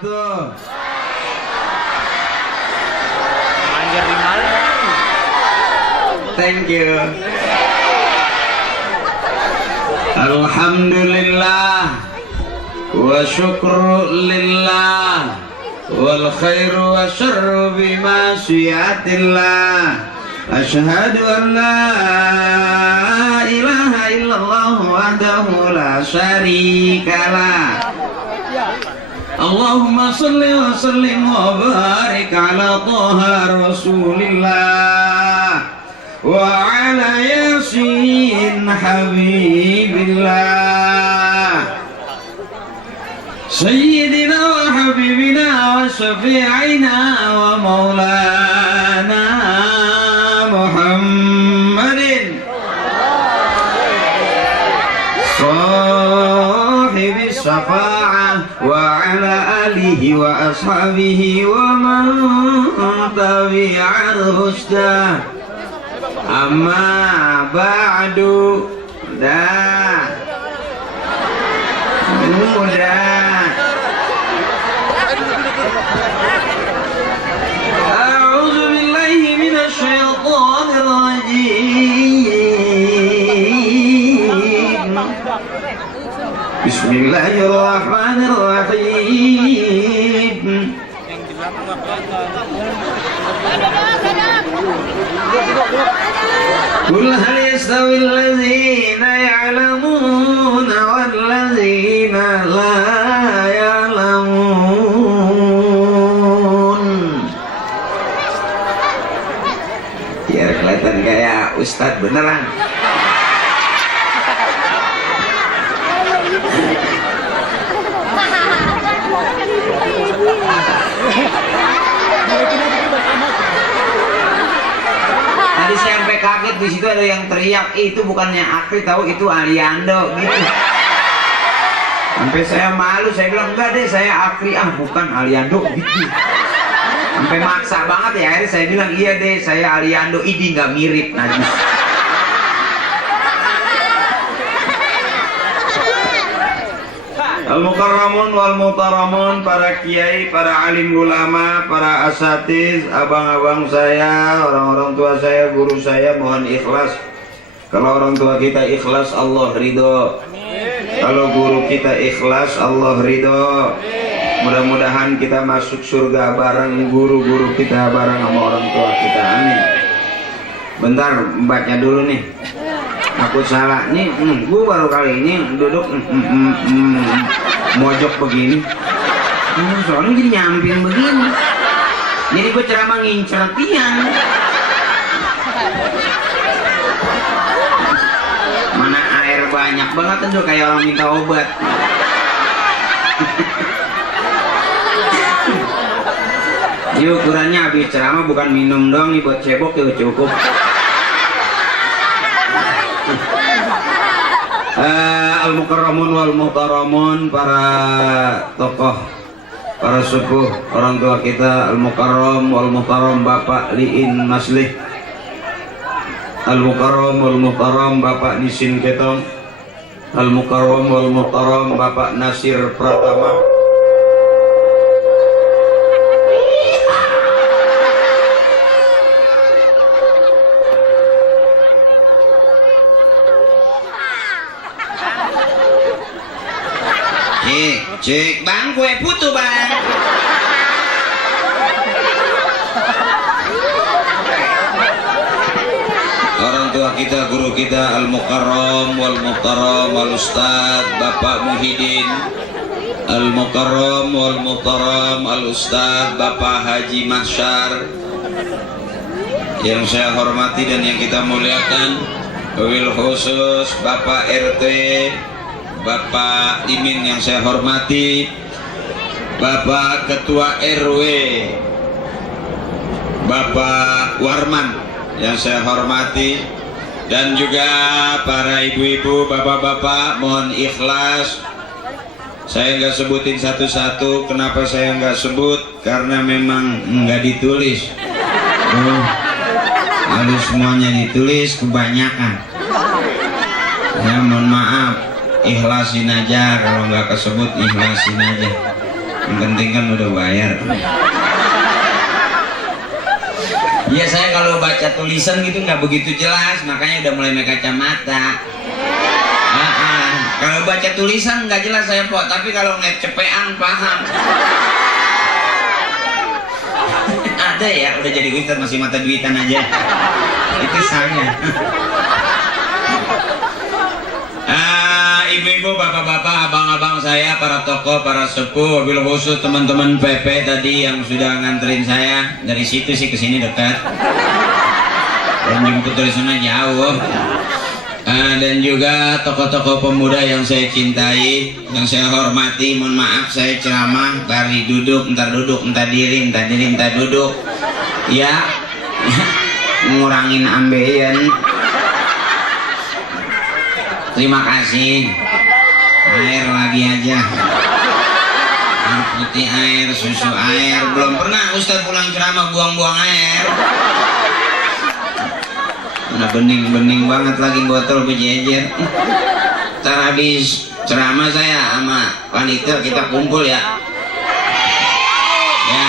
wabarakatuh. Anjir di mana? Thank you. Alhamdulillah wa syukru lillah wal khairu wa syarru bima syiatillah. Asyhadu an la ilaha illallah wahdahu la syarikalah. Allahumma salli wa sallim wa barik ala Taha Rasulillah wa ala Yasin Habibillah Sayyidina wa Habibina wa Syafi'ina wa Maulana Muhammadin Sahibi Syafa'ah wa ala alihi wa ashabihi wa man tabi'al huda. Amma ba'du. Dah mudah. A'udzu billahi minasy syaithanir rajim. Bismillahirrahmanirrahim. Qul hal yastawil ladzina ya'lamuna wal ladzina la ya'lamun. Ya kelihatan kayak ustadz beneran. Tadi saya sampai kaget, di situ ada yang teriak, itu bukannya Akri tahu, itu Aliando gitu. Sampai saya malu, saya bilang enggak deh, saya Akri, bukan Aliando gitu. Sampai maksa banget ya, akhirnya saya bilang iya deh, saya Aliando, ini nggak mirip najis. Al-Mukarramun wal Muhtaramun, para kiai, para alim ulama, para asatiz, abang-abang saya, orang-orang tua saya, guru saya, mohon ikhlas. Kalau orang tua kita ikhlas, Allah ridho. Kalau guru kita ikhlas, Allah ridho. Mudah-mudahan kita masuk surga bareng guru-guru kita, bareng sama orang tua kita. Amin. Bentar, baca dulu nih. Aku salah nih, gue baru kali ini duduk mojok begini. Soalnya jadi nyamping begini. Jadi gue ceramah ngincer tiang. Mana air banyak banget tuh, kayak orang minta obat. Ini ukurannya habis ceramah bukan minum doang nih, buat cebok ya cukup. Al-Mukarramun wal Muhtaramun, para tokoh, para sepuh, orang tua kita, Al-Mukarram wal Muhtaram Bapak Liin Maslih, Al-Mukarram wal Muhtaram Bapak Nisin Ketong, Al-Mukarram wal Muhtaram Bapak Nasir Pratama, cek bang, kue putu bang. Orang tua kita, guru kita, Al-Mukarram wal Muhtaram wal Ustad Bapak Muhyiddin, Al-Mukarram wal Muhtaram al Ustad Bapak Haji Mahsyar, yang saya hormati dan yang kita muliakan, wabil khusus Bapak RT, Bapak Imin yang saya hormati, Bapak Ketua RW, Bapak Warman yang saya hormati, dan juga para ibu-ibu, bapak-bapak, mohon ikhlas. Saya nggak sebutin satu-satu. Kenapa saya nggak sebut? Karena memang nggak ditulis. Harus semuanya ditulis, kebanyakan. Ya mohon maaf. Ikhlasin aja, kalau nggak kesebut ikhlasin aja. Yang penting kan udah bayar. Ya saya kalau baca tulisan gitu nggak begitu jelas, makanya udah mulai pakai kacamata. Kalau baca tulisan nggak jelas saya Pok, tapi kalau ngeliat cepean paham. Ada ya, udah jadi ustad masih mata duitan aja. Itu saya. Ibu-ibu, bapak-bapak, abang-abang saya, para tokoh, para sepuh, wabil khusus teman-teman PP tadi yang sudah nganterin saya dari situ sih ke sini dekat. Dan jemput dari sana jauh. Dan juga tokoh-tokoh pemuda yang saya cintai, yang saya hormati. Mohon maaf saya ceramah bari duduk, entar diri, entar duduk. Ya, ngurangin ambeien. Terima kasih. Air lagi aja. Air putih, air, susu, air. Belum pernah Ustadz pulang ceramah buang-buang air. Udah bening-bening banget lagi botol berjejer. Ntar habis ceramah saya sama panitia kita kumpul ya. Ya.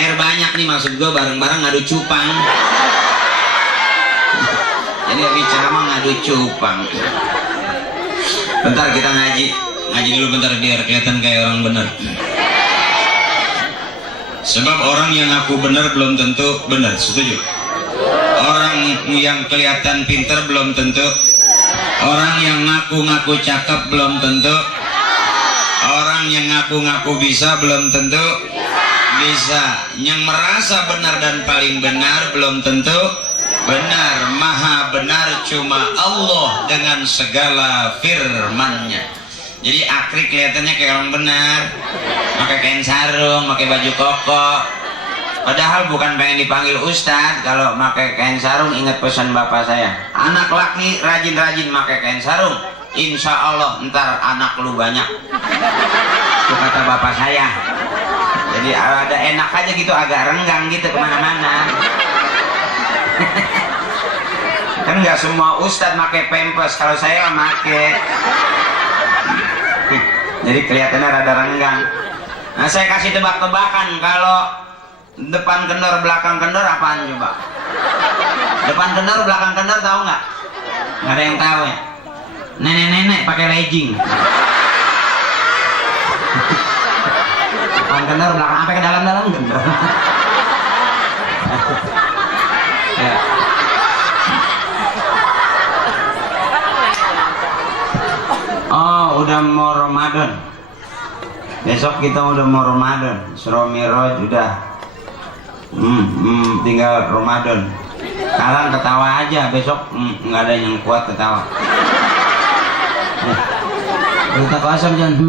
Air banyak nih, maksud gue bareng-bareng ngadu cupang. Jadi habis ceramah ngadu cupang. Bentar kita ngaji dulu bentar biar kelihatan kayak orang bener. Sebab orang yang ngaku bener belum tentu bener, setuju? Orang yang kelihatan pinter belum tentu. Orang yang ngaku-ngaku cakep belum tentu. Orang yang ngaku-ngaku bisa belum tentu bisa. Yang merasa benar dan paling benar belum tentu benar. Maha benar cuma Allah dengan segala firman-Nya. Jadi Akri kelihatannya kayak orang benar, pakai kain sarung, pakai baju koko. Padahal bukan pengen dipanggil Ustadz. Kalau pakai kain sarung ingat pesan bapak saya, anak laki rajin-rajin pakai kain sarung, insya Allah ntar anak lu banyak. Itu kata bapak saya. Jadi ada enak aja gitu, agak renggang gitu kemana-mana. Kan nggak semua Ustadz pakai pampers, kalau saya pakai. Jadi kelihatannya rada renggang. Nah saya kasih tebak-tebakan, kalau depan kendor belakang kendor apaan coba? Depan kendor belakang kendor tahu nggak? Nggak ada yang tahu ya. Nenek-nenek pakai legging. Depan kendor belakang sampai ke dalam-dalam kendor. Ya. Oh, udah mau Ramadan. Besok kita udah mau Ramadan. Isra Mi'raj udah. Tinggal Ramadan. Sekarang ketawa aja, besok nggak ada yang kuat ketawa. Kita kosong jangan.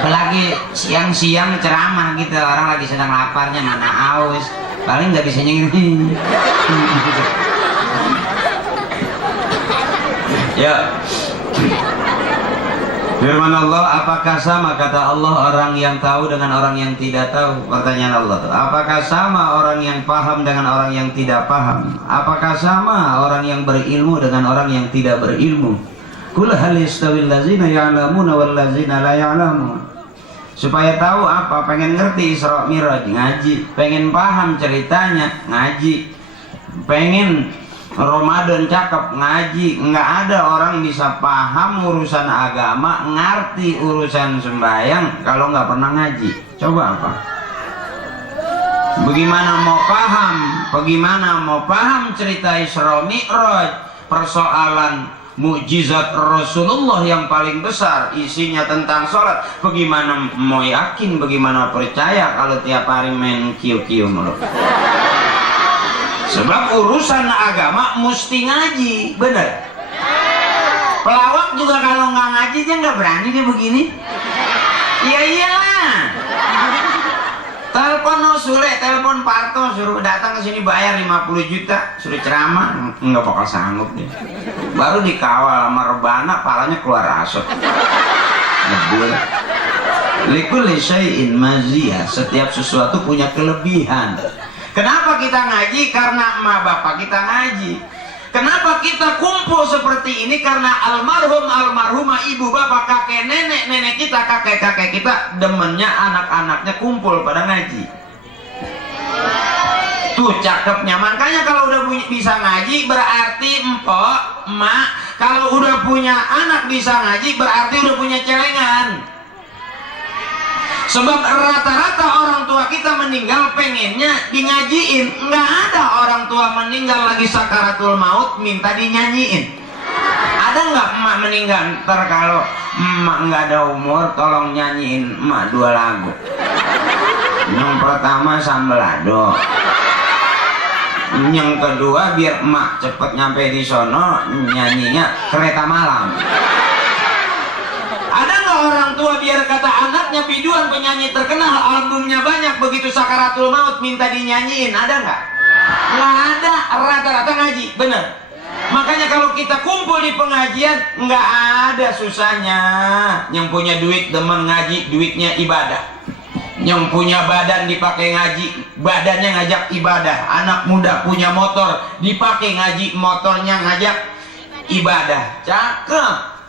Apalagi siang-siang ceramah gitu, orang lagi sedang laparnya, mana aus, paling nggak bisa nyanyi. Ya. Firman Allah, apakah sama kata Allah orang yang tahu dengan orang yang tidak tahu? Pertanyaan Allah tuh. Apakah sama orang yang paham dengan orang yang tidak paham? Apakah sama orang yang berilmu dengan orang yang tidak berilmu? Qul hal yastawil ladzina ya'lamuna wal ladzina la ya'lamun. Supaya tahu apa? Pengen ngerti Isra Mi'raj, ngaji. Pengen paham ceritanya, ngaji. Pengen Ramadan cakep, ngaji. Nggak ada orang bisa paham urusan agama, ngerti urusan sembahyang kalau nggak pernah ngaji. Coba apa? Bagaimana mau paham cerita Isra Mi'raj, persoalan mukjizat Rasulullah yang paling besar, isinya tentang sholat. Bagaimana mau yakin, bagaimana percaya kalau tiap hari main kiu-kiu mulu? Sebab urusan agama mesti ngaji, bener. Pelawak juga kalau nggak ngaji dia nggak berani dia begini. Iya iyalah. Telepon Sule, telepon Parto, suruh datang ke sini bayar 50 juta, suruh ceramah, nggak bakal sanggup dia. Baru dikawal sama rebana, palanya keluar asap. Ngebul. Likulli syai'in maziyah, setiap sesuatu punya kelebihan. Kenapa kita ngaji? Karena emak bapak kita ngaji. Kenapa kita kumpul seperti ini? Karena almarhum, almarhumah, ibu, bapak, kakek, nenek kita, kakek kita demennya anak-anaknya kumpul pada ngaji. Tuh cakepnya. Makanya kalau udah bisa ngaji berarti empok, emak, kalau udah punya anak bisa ngaji berarti udah punya celengan. Sebab rata-rata orang tua kita meninggal pengennya di ngajiin. Nggak ada orang tua meninggal lagi sakaratul maut minta dinyanyiin. Ada nggak emak meninggal ntar kalau emak nggak ada umur tolong nyanyiin emak 2 lagu. Yang pertama Sambelado, yang kedua biar emak cepet nyampe di sono nyanyinya Kereta Malam. Ada nggak orang tua biar kata anaknya biduan penyanyi terkenal, albumnya banyak, begitu sakaratul maut minta dinyanyiin? Ada nggak? Nggak ada. Rata-rata ngaji, bener. Makanya kalau kita kumpul di pengajian nggak ada susahnya. Yang punya duit demen ngaji, duitnya ibadah. Yang punya badan dipakai ngaji, badannya ngajak ibadah. Anak muda punya motor dipakai ngaji, motornya ngajak ibadah. Cakep.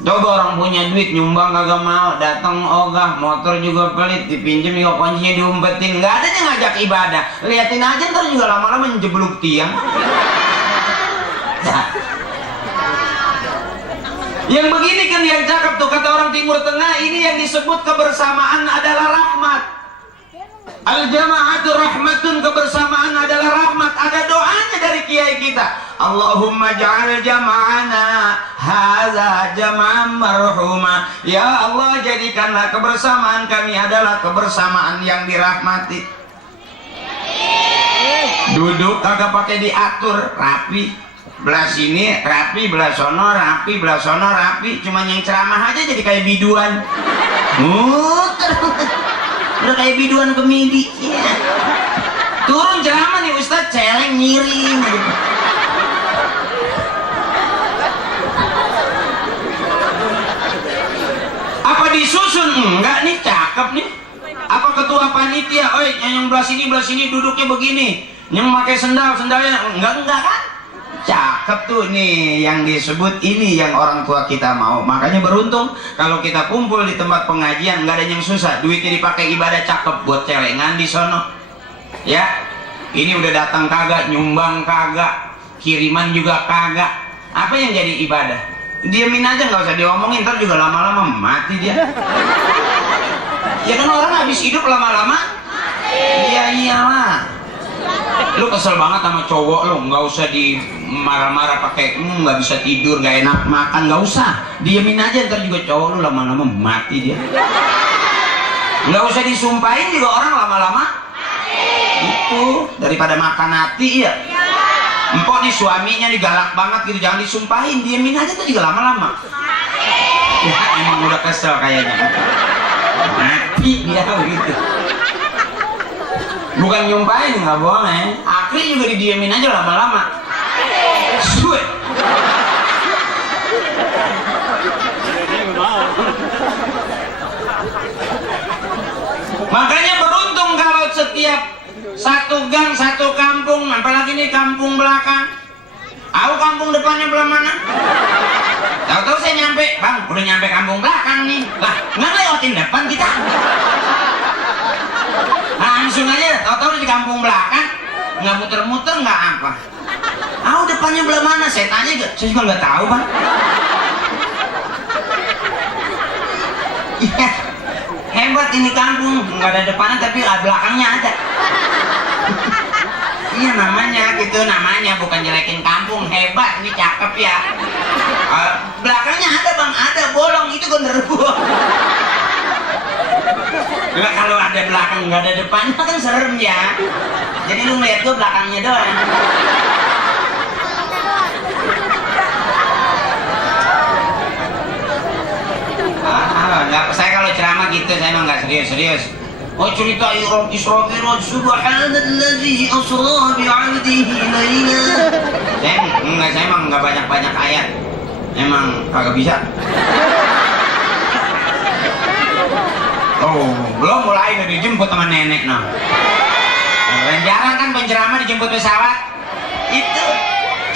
Coba orang punya duit nyumbang kagak mau, datang ogah, motor juga pelit, dipinjem juga kuncinya diumpetin, nggak ada yang ngajak ibadah. Liatin aja ntar juga lama-lama menjeblok tiang. Yang begini kan yang cakep tuh, kata orang Timur Tengah, ini yang disebut kebersamaan adalah rahmat. Al-jama'atu rahmatun, kebersamaan adalah rahmat. Ada doanya dari kiai kita, Allahumma ja'al jama'ana hadza jama'an marhuma. Ya Allah, jadikanlah kebersamaan kami adalah kebersamaan yang dirahmati. Duduk kagak pakai diatur, rapi. Belah sini rapi, belah sono rapi, belah sono rapi. Cuma yang ceramah aja jadi kayak biduan. Muter. Udah kayak biduan ke midi. Ya. Turun ceramah nih Ustaz, celeng miring. Apa disusun? Enggak nih, cakep nih. Apa ketua panitia, oi yang belah sini duduknya begini. Yang pakai sendalnya enggak kan? Cakep tuh nih, yang disebut ini yang orang tua kita mau. Makanya beruntung kalau kita kumpul di tempat pengajian, nggak ada yang susah, duitnya dipakai ibadah, cakep buat celengan di sono. Ya, ini udah datang kagak, nyumbang kagak, kiriman juga kagak. Apa yang jadi ibadah? Diamin aja, nggak usah diomongin, ntar juga lama-lama mati dia. Ya kan orang habis hidup lama-lama. Iya iyalah. Lu kesel banget sama cowok lu, nggak usah di marah-marah pakai nggak bisa tidur, nggak enak makan, nggak usah, diemin aja, ntar juga cowok lu lama-lama mati dia. Nggak usah disumpahin juga orang lama-lama itu, daripada makan hati ya. Empok nih suaminya nih galak banget gitu, jangan disumpahin, diemin aja tuh juga lama-lama. Ya emang udah kesel kayaknya, mati dia begitu. Bukan nyumpahin, nggak boleh. Akhirnya juga didiemin aja lama-lama. Suet. Makanya beruntung kalau setiap satu gang, satu kampung, apalagi ini kampung belakang. Aku kampung depannya belah mana? Tahu-tahu saya nyampe, bang, udah nyampe kampung belakang nih. Lah, nggak lewatin depan kita. Langsung aja, tahu-tahu di kampung belakang, nggak muter-muter, nggak apa. Depannya belah mana? Saya tanya juga, saya juga nggak tahu bang. Iya, hebat ini kampung, nggak ada depannya tapi belakangnya ada. Iya namanya gitu, namanya bukan jelekin kampung, hebat ini, cakep ya. Belakangnya ada bang, ada bolong, itu genderuwo. Nah, kalau ada belakang nggak ada depannya kan serem ya. Jadi lu ngeliat tuh belakangnya doang. Nggak, saya kalau ceramah gitu saya emang nggak serius-serius. Oh cerita Isra Mi'raj, subhanalladzi asra bi'abdihi laila. Saya emang nggak banyak-banyak ayat. Emang kagak bisa. Oh, belum mulai udah dijemput sama nenek nah. Jarang kan penceramah dijemput pesawat. Itu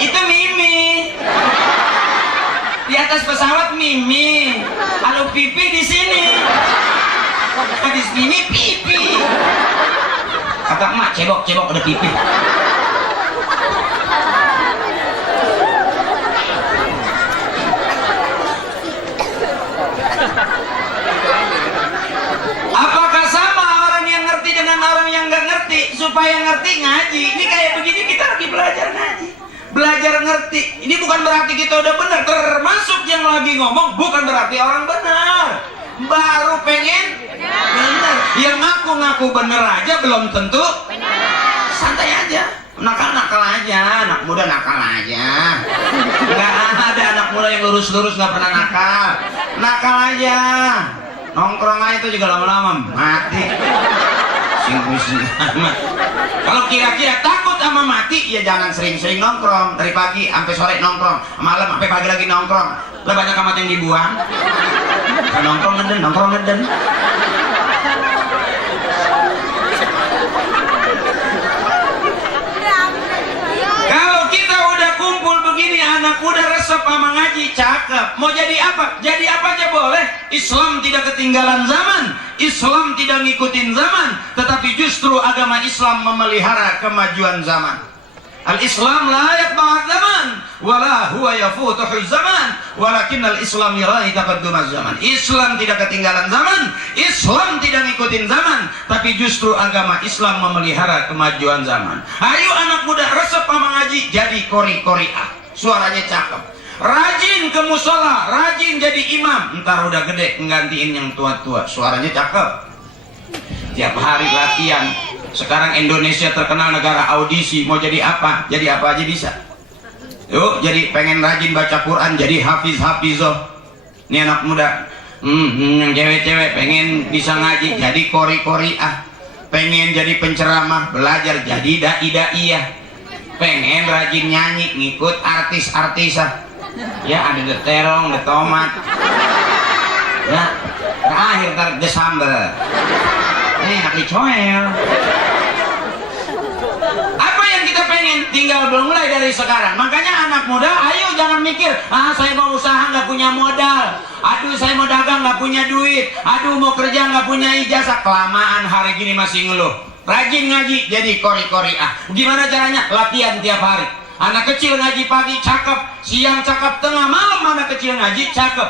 Itu Mimi. Di atas pesawat Mimi. Kalau pipi di sini. Habis Mimi pipi. Kata emak, cebok ada pipi. Apakah sama orang yang ngerti dengan orang yang nggak ngerti? Supaya ngerti ngaji. Ini kayak begini kita lagi belajar ngaji. Belajar ngerti. Ini bukan berarti kita udah benar. Termasuk yang lagi ngomong bukan berarti orang benar. Baru pengen benar. Yang ngaku-ngaku bener aja belum tentu santai aja. Nakal-nakal aja. Anak muda nakal aja. Nggak ada anak muda yang lurus-lurus nggak pernah nakal. Nakal aja. Nongkrong aja itu juga lama-lama mati. Kalau kira-kira takut sama mati, ya jangan sering-sering nongkrong. Dari pagi sampai sore nongkrong, malam sampai pagi lagi nongkrong. Lah banyak amat yang dibuang. Nongkrong ngeden. Kalau kita udah kumpul begini, anak udah resep sama ngaji, cakep. Mau jadi apa? Jadi apa aja boleh. Islam tidak ketinggalan zaman. Islam tidak ngikutin zaman, tetapi justru agama Islam memelihara kemajuan zaman. Al-Islam la yatba'ad zaman wala huwa yafutuhu zaman walakin al-Islam yara'i taqaddumaz zaman. Islam tidak ketinggalan zaman, Islam tidak ngikutin zaman, tapi justru agama Islam memelihara kemajuan zaman. Ayo anak muda resep sama ngaji, jadi qori-qori'ah. Suaranya cakep. Rajin ke musola, rajin jadi imam. Ntar udah gede nggantiin yang tua-tua. Suaranya cakep. Tiap hari latihan. Sekarang Indonesia terkenal negara audisi. Mau jadi apa? Jadi apa aja bisa. Yuk, jadi pengen rajin baca Quran, jadi hafizoh. Ini anak muda. Yang cewek-cewek pengen bisa ngaji, jadi qori-qori'ah. Pengen jadi penceramah, belajar jadi dai-daiyah. Pengen rajin nyanyi, ngikut artis-artisah. Ya ada The Terong, The Tomat. Ya, terakhir The Sambal. Enak dicoel. Apa yang kita pengen? Tinggal mulai dari sekarang. Makanya anak muda, ayo jangan mikir, saya mau usaha nggak punya modal. Aduh saya mau dagang nggak punya duit. Aduh mau kerja nggak punya ijazah. Kelamaan hari gini masih ngeluh. Rajin ngaji, jadi qori-qori'ah. Gimana caranya? Latihan tiap hari. Anak kecil ngaji pagi cakep, siang cakep, tengah malam anak kecil ngaji cakep.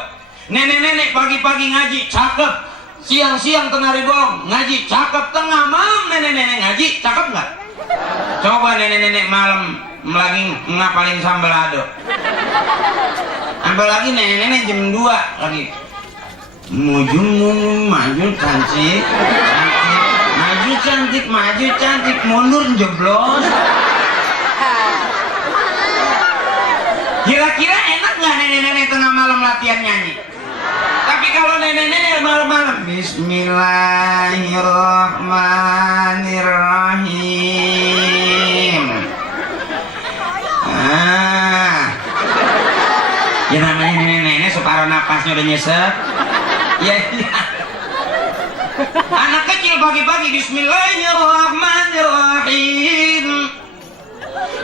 Nenek-nenek pagi-pagi ngaji cakep, siang-siang tengah ribolong ngaji cakep, tengah malam nenek-nenek ngaji cakep nggak? Coba nenek-nenek malam lagi ngapalin sambal ado. Sampai lagi nenek-nenek jam 2 lagi. Maju cantik, maju cantik, mundur jeblos. Kira-kira enak nggak nenek-nenek tengah malam latihan nyanyi? Tapi kalau nenek-nenek malam-malam Bismillahirrahmanirrahim. Ya namanya nenek-nenek separuh napasnya udah nyesek. Ya. Anak kecil pagi-pagi Bismillahirrahmanirrahim.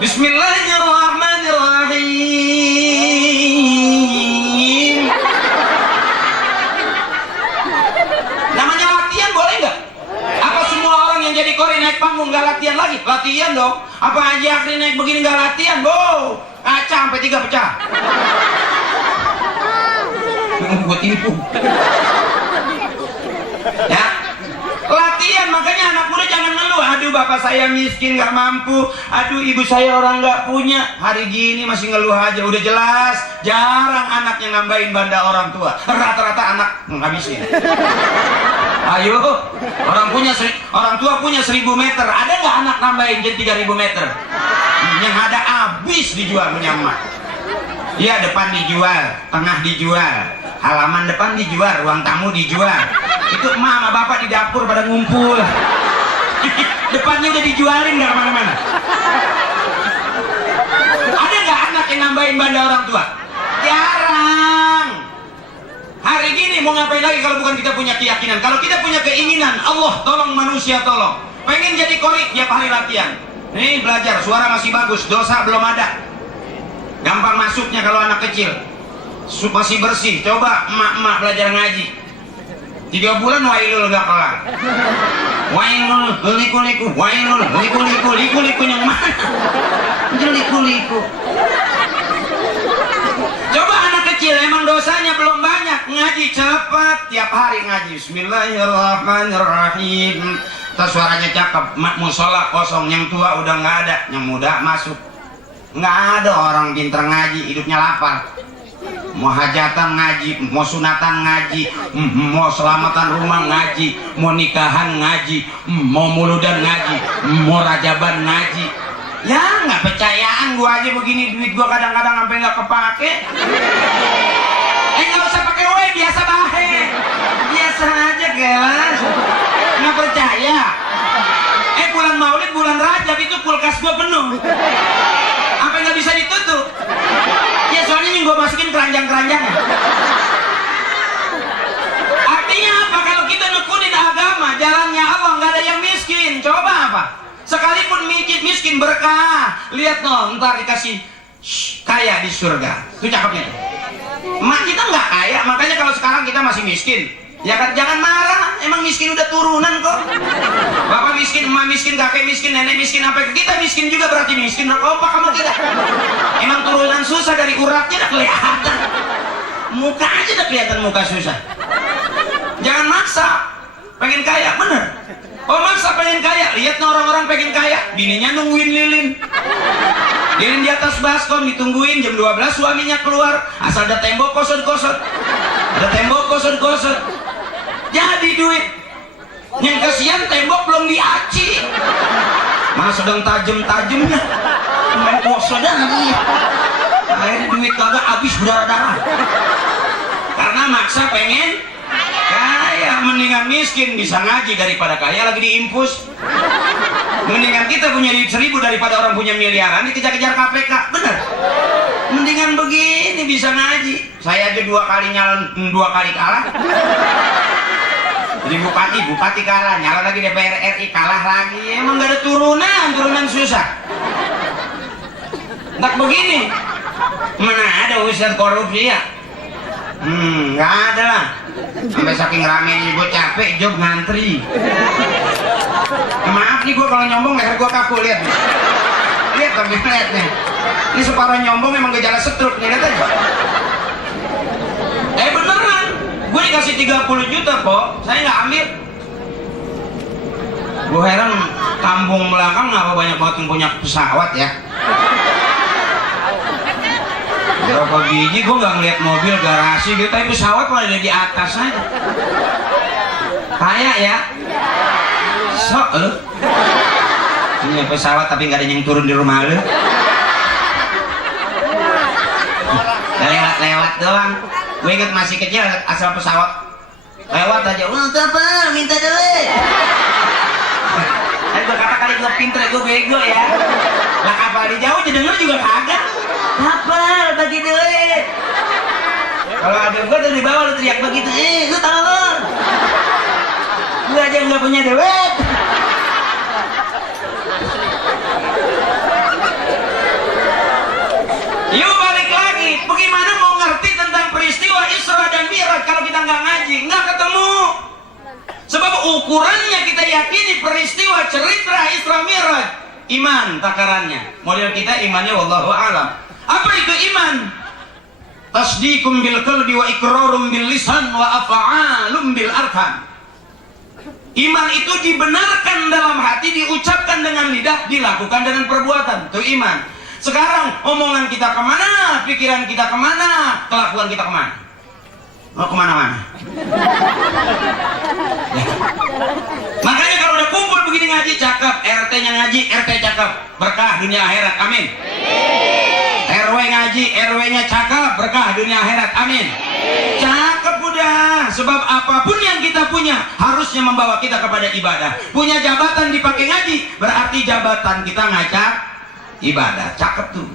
Bismillahirrahmanirrahim. Namanya latihan boleh nggak? Apa semua orang yang jadi qori naik panggung nggak latihan lagi? Latihan dong. Apa Haji Akri naik begini nggak latihan? Kaca sampai 3 pecah. Gue tipu. Ya. Latihan, makanya anak muda jangan ngeluh. Aduh bapak saya miskin nggak mampu, aduh ibu saya orang nggak punya. Hari gini masih ngeluh aja. Udah jelas jarang anak yang nambahin banda orang tua. Rata-rata anak menghabisin. Ayo, orang tua punya 1000 meter, ada nggak anak nambahin jadi 3000 meter? Yang ada habis dijual punya emak. Iya, depan dijual, tengah dijual, halaman depan dijual, ruang tamu dijual. Itu emak sama bapak di dapur pada ngumpul. Depannya udah dijualin nggak kemana-mana. Ada nggak anak yang nambahin banda orang tua? Jarang. Hari gini mau ngapain lagi kalau bukan kita punya keyakinan? Kalau kita punya keinginan, Allah tolong manusia tolong. Pengen jadi qori, tiap hari latihan. Nih belajar, suara masih bagus, dosa belum ada. gampang masuknya kalau anak kecil, masih bersih. Coba emak-emak belajar ngaji 3 bulan wailul gak kelar. Wailul liku-liku, wailul liku-liku, liku-liku yang mana? Liku-liku. Coba anak kecil emang dosanya belum banyak, ngaji cepat, tiap hari ngaji Bismillahirrahmanirrahim. Terus suaranya cakep, musola kosong, yang tua udah nggak ada, yang muda masuk. Nggak ada orang pinter ngaji, hidupnya lapar. Mau hajatan ngaji, mau sunatan ngaji, mau selamatan rumah ngaji, mau nikahan ngaji, mau muludan ngaji, mau rajaban ngaji. Ya nggak percayaan gua aja begini, duit gua kadang-kadang sampai nggak kepake. Nggak usah pakai we, biasa bahe, biasa aja kelas. Nggak percaya? Bulan Maulid, bulan Rajab itu kulkas gua penuh. Apa nggak bisa ditutup? Ya soalnya yang gua masukin keranjang-keranjang. Artinya apa? Kalau kita nekunin agama, jalannya Allah, nggak ada yang miskin. Coba apa? Sekalipun miskin berkah. Lihat no, ntar dikasih kaya di surga. Itu cakepnya. Mak kita nggak kaya, makanya kalau sekarang kita masih miskin. Ya kan, jangan marah, emang miskin udah turunan kok. Bapak miskin, emak miskin, kakek miskin, nenek miskin, apa kita miskin juga berarti miskin. Apa kamu tidak? Emang turunan susah, dari uratnya udah kelihatan. Muka aja udah kelihatan muka susah. Jangan maksa pengen kaya, bener. Oh maksa pengen kaya, lihat orang-orang pengen kaya, bininya nungguin lilin. Lilin di atas baskom, ditungguin jam 12 suaminya keluar, asal ada tembok kosong-kosong. Ada tembok kosong-kosong. Jadi duit. Yang kasihan tembok belum diaci. Mana sedang tajem-tajemnya. Main kosong dah lagi. Akhirnya duit kagak habis berdarah-darah. Karena maksa pengen kaya. Mendingan miskin bisa ngaji daripada kaya lagi diimpus. Mendingan kita punya duit 1000 daripada orang punya miliaran dikejar-kejar KPK. Bener. Mendingan begini bisa ngaji. Saya aja 2 kali nyalon, 2 kali kalah. Jadi bupati kalah, nyalon lagi DPR RI kalah lagi. Emang gak ada turunan susah. Nggak begini. Mana ada urusan korupsi ya? Nggak ada lah. Sampai saking ramenya gue capek, job ngantri. Maaf nih gue kalau nyombong leher gue kaku, lihat nih. Lihat tapi lihat nih. Ini separuh nyombong memang gejala stroke nih, lihat aja. Beneran, gue dikasih 30 juta kok, saya nggak ambil. Gue heran kampung belakang ngapa banyak banget yang punya pesawat ya. Berapa biji gue nggak ngeliat mobil garasi gitu, tapi pesawat malah ada di atas aja. Kayak ya. Sok lu. Punya pesawat tapi nggak ada yang turun di rumah lu. Lewat doang. Gue inget masih kecil asal pesawat lewat aja, apa? Minta duit. Gue kata kali gue pinter, gue bego ya. Lah kapal di jauh denger juga kagak. Kapal bagi duit. Kalau ada gue dari bawah lu teriak begitu, lu tolong. Lu aja nggak punya duit. Yuk balik lagi, bagaimana mau ngerti tentang peristiwa Isra dan Mi'raj kalau kita nggak ngaji, nggak ketemu. Sebab ukurannya kita yakini peristiwa cerita Isra Mi'raj, iman takarannya. Model kita imannya wallahu a'lam. Apa itu iman? Tasdiqum bil qalbi wa iqrarum bil lisan wa af'alum bil arkan. Iman itu dibenarkan dalam hati, diucapkan dengan lidah, dilakukan dengan perbuatan. Itu iman. Sekarang omongan kita kemana, pikiran kita kemana, kelakuan kita kemana? Mau kemana-mana. Ya. Makanya kalau udah kumpul begini ngaji cakep, RT-nya ngaji, RT cakep, berkah dunia akhirat, amin. RW ngaji, RW-nya cakep, berkah dunia akhirat, amin. Cakep udah, sebab apapun yang kita punya harusnya membawa kita kepada ibadah. Punya jabatan dipakai ngaji, berarti jabatan kita ngajak ibadah. Cakep tuh.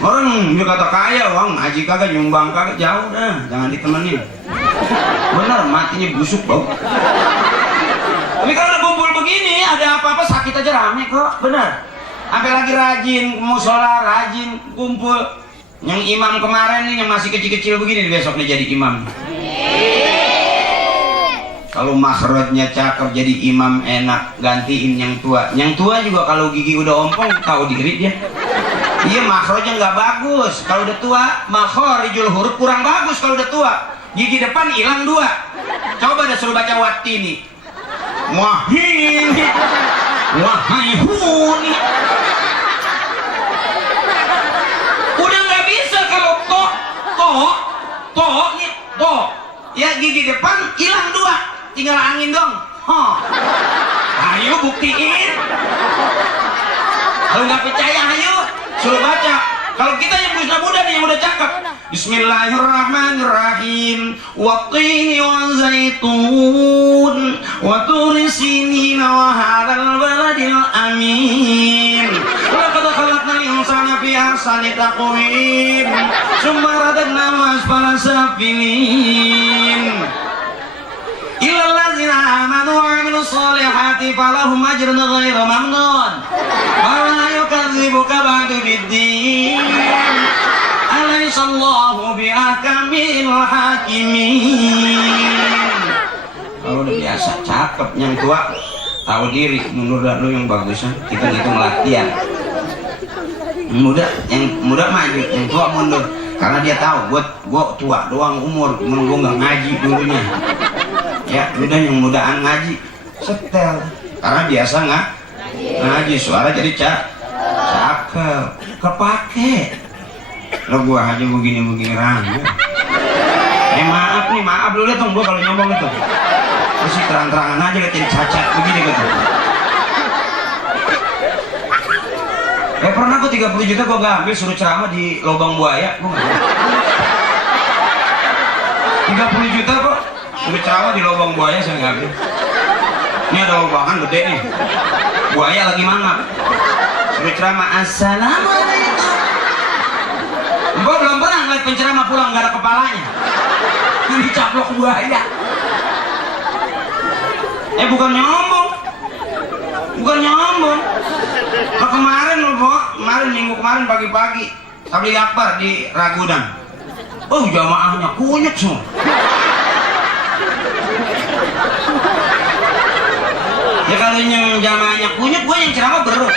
Orang juga kata kaya, wong ngaji kagak, nyumbang kagak, jauh dah, jangan ditemenin. Bener, matinya busuk bau. Tapi kalau udah kumpul begini, ada apa-apa sakit aja rame kok, bener. Sampai lagi rajin musola, rajin kumpul. Yang imam kemarin nih yang masih kecil-kecil begini besok nih jadi imam. Kalau makhrajnya cakep jadi imam enak, gantiin yang tua. Yang tua juga kalau gigi udah ompong tahu diri dia. Iya, makhrajnya nggak bagus kalau udah tua. Makhrijul huruf kurang bagus kalau udah tua. Gigi depan hilang 2. Coba dah suruh baca watini. Wahini, wahaihuni. Udah nggak bisa kalau to. Ya gigi depan hilang 2. Tinggal angin dong. Ayo buktiin. Kalau nggak percaya, ayo suruh baca. Kalau kita yang muda nih, yang udah cakep. Bismillahirrahmanirrahim. Wattini wa zaitun wa turi sinin wa hadzal baladil amin. Laqad khalaqnal insana fi ahsani taqwim. Tsumma radadnahu asfala safilin. Illal ladzina amanu wa 'amilus solihati falahum ajrun ghairu mamnun. Wa la yukadzibuka ba'du biddin. Alaihissallahu bi'ahkamil hakimin. Kalau udah biasa cakep, yang tua tahu diri, mundur dulu yang bagus. Kita ngitung latihan. Yang muda maju, yang tua mundur. Karena dia tahu, gua tua doang umur, gua nggak ngaji dulunya. Ya, udah yang mudaan ngaji, setel. Karena biasa nggak ngaji, suara jadi cakep, kepake. Lo gua aja begini rame. Maaf lu lihat dong gua kalau nyombong itu. Terus terang-terangan aja jadi cacat begini gitu. Pernah gua 30 juta gua gak ambil suruh ceramah di lubang buaya, gua gak 30 juta kok suruh ceramah di lubang buaya saya nggak ambil. Ini ada lubangan gede nih, buaya lagi mangap. Suruh ceramah, assalamualaikum. Gua belum pernah ngeliat penceramah pulang nggak ada kepalanya, dicaplok buaya. Bukan nyombong. Nah, kemarin minggu kemarin pagi-pagi tabligh akbar di Ragunan. Oh, jamaahnya kunyuk semua. Ya kalau yang jamaahnya kunyuk, gue yang ceramah beruk.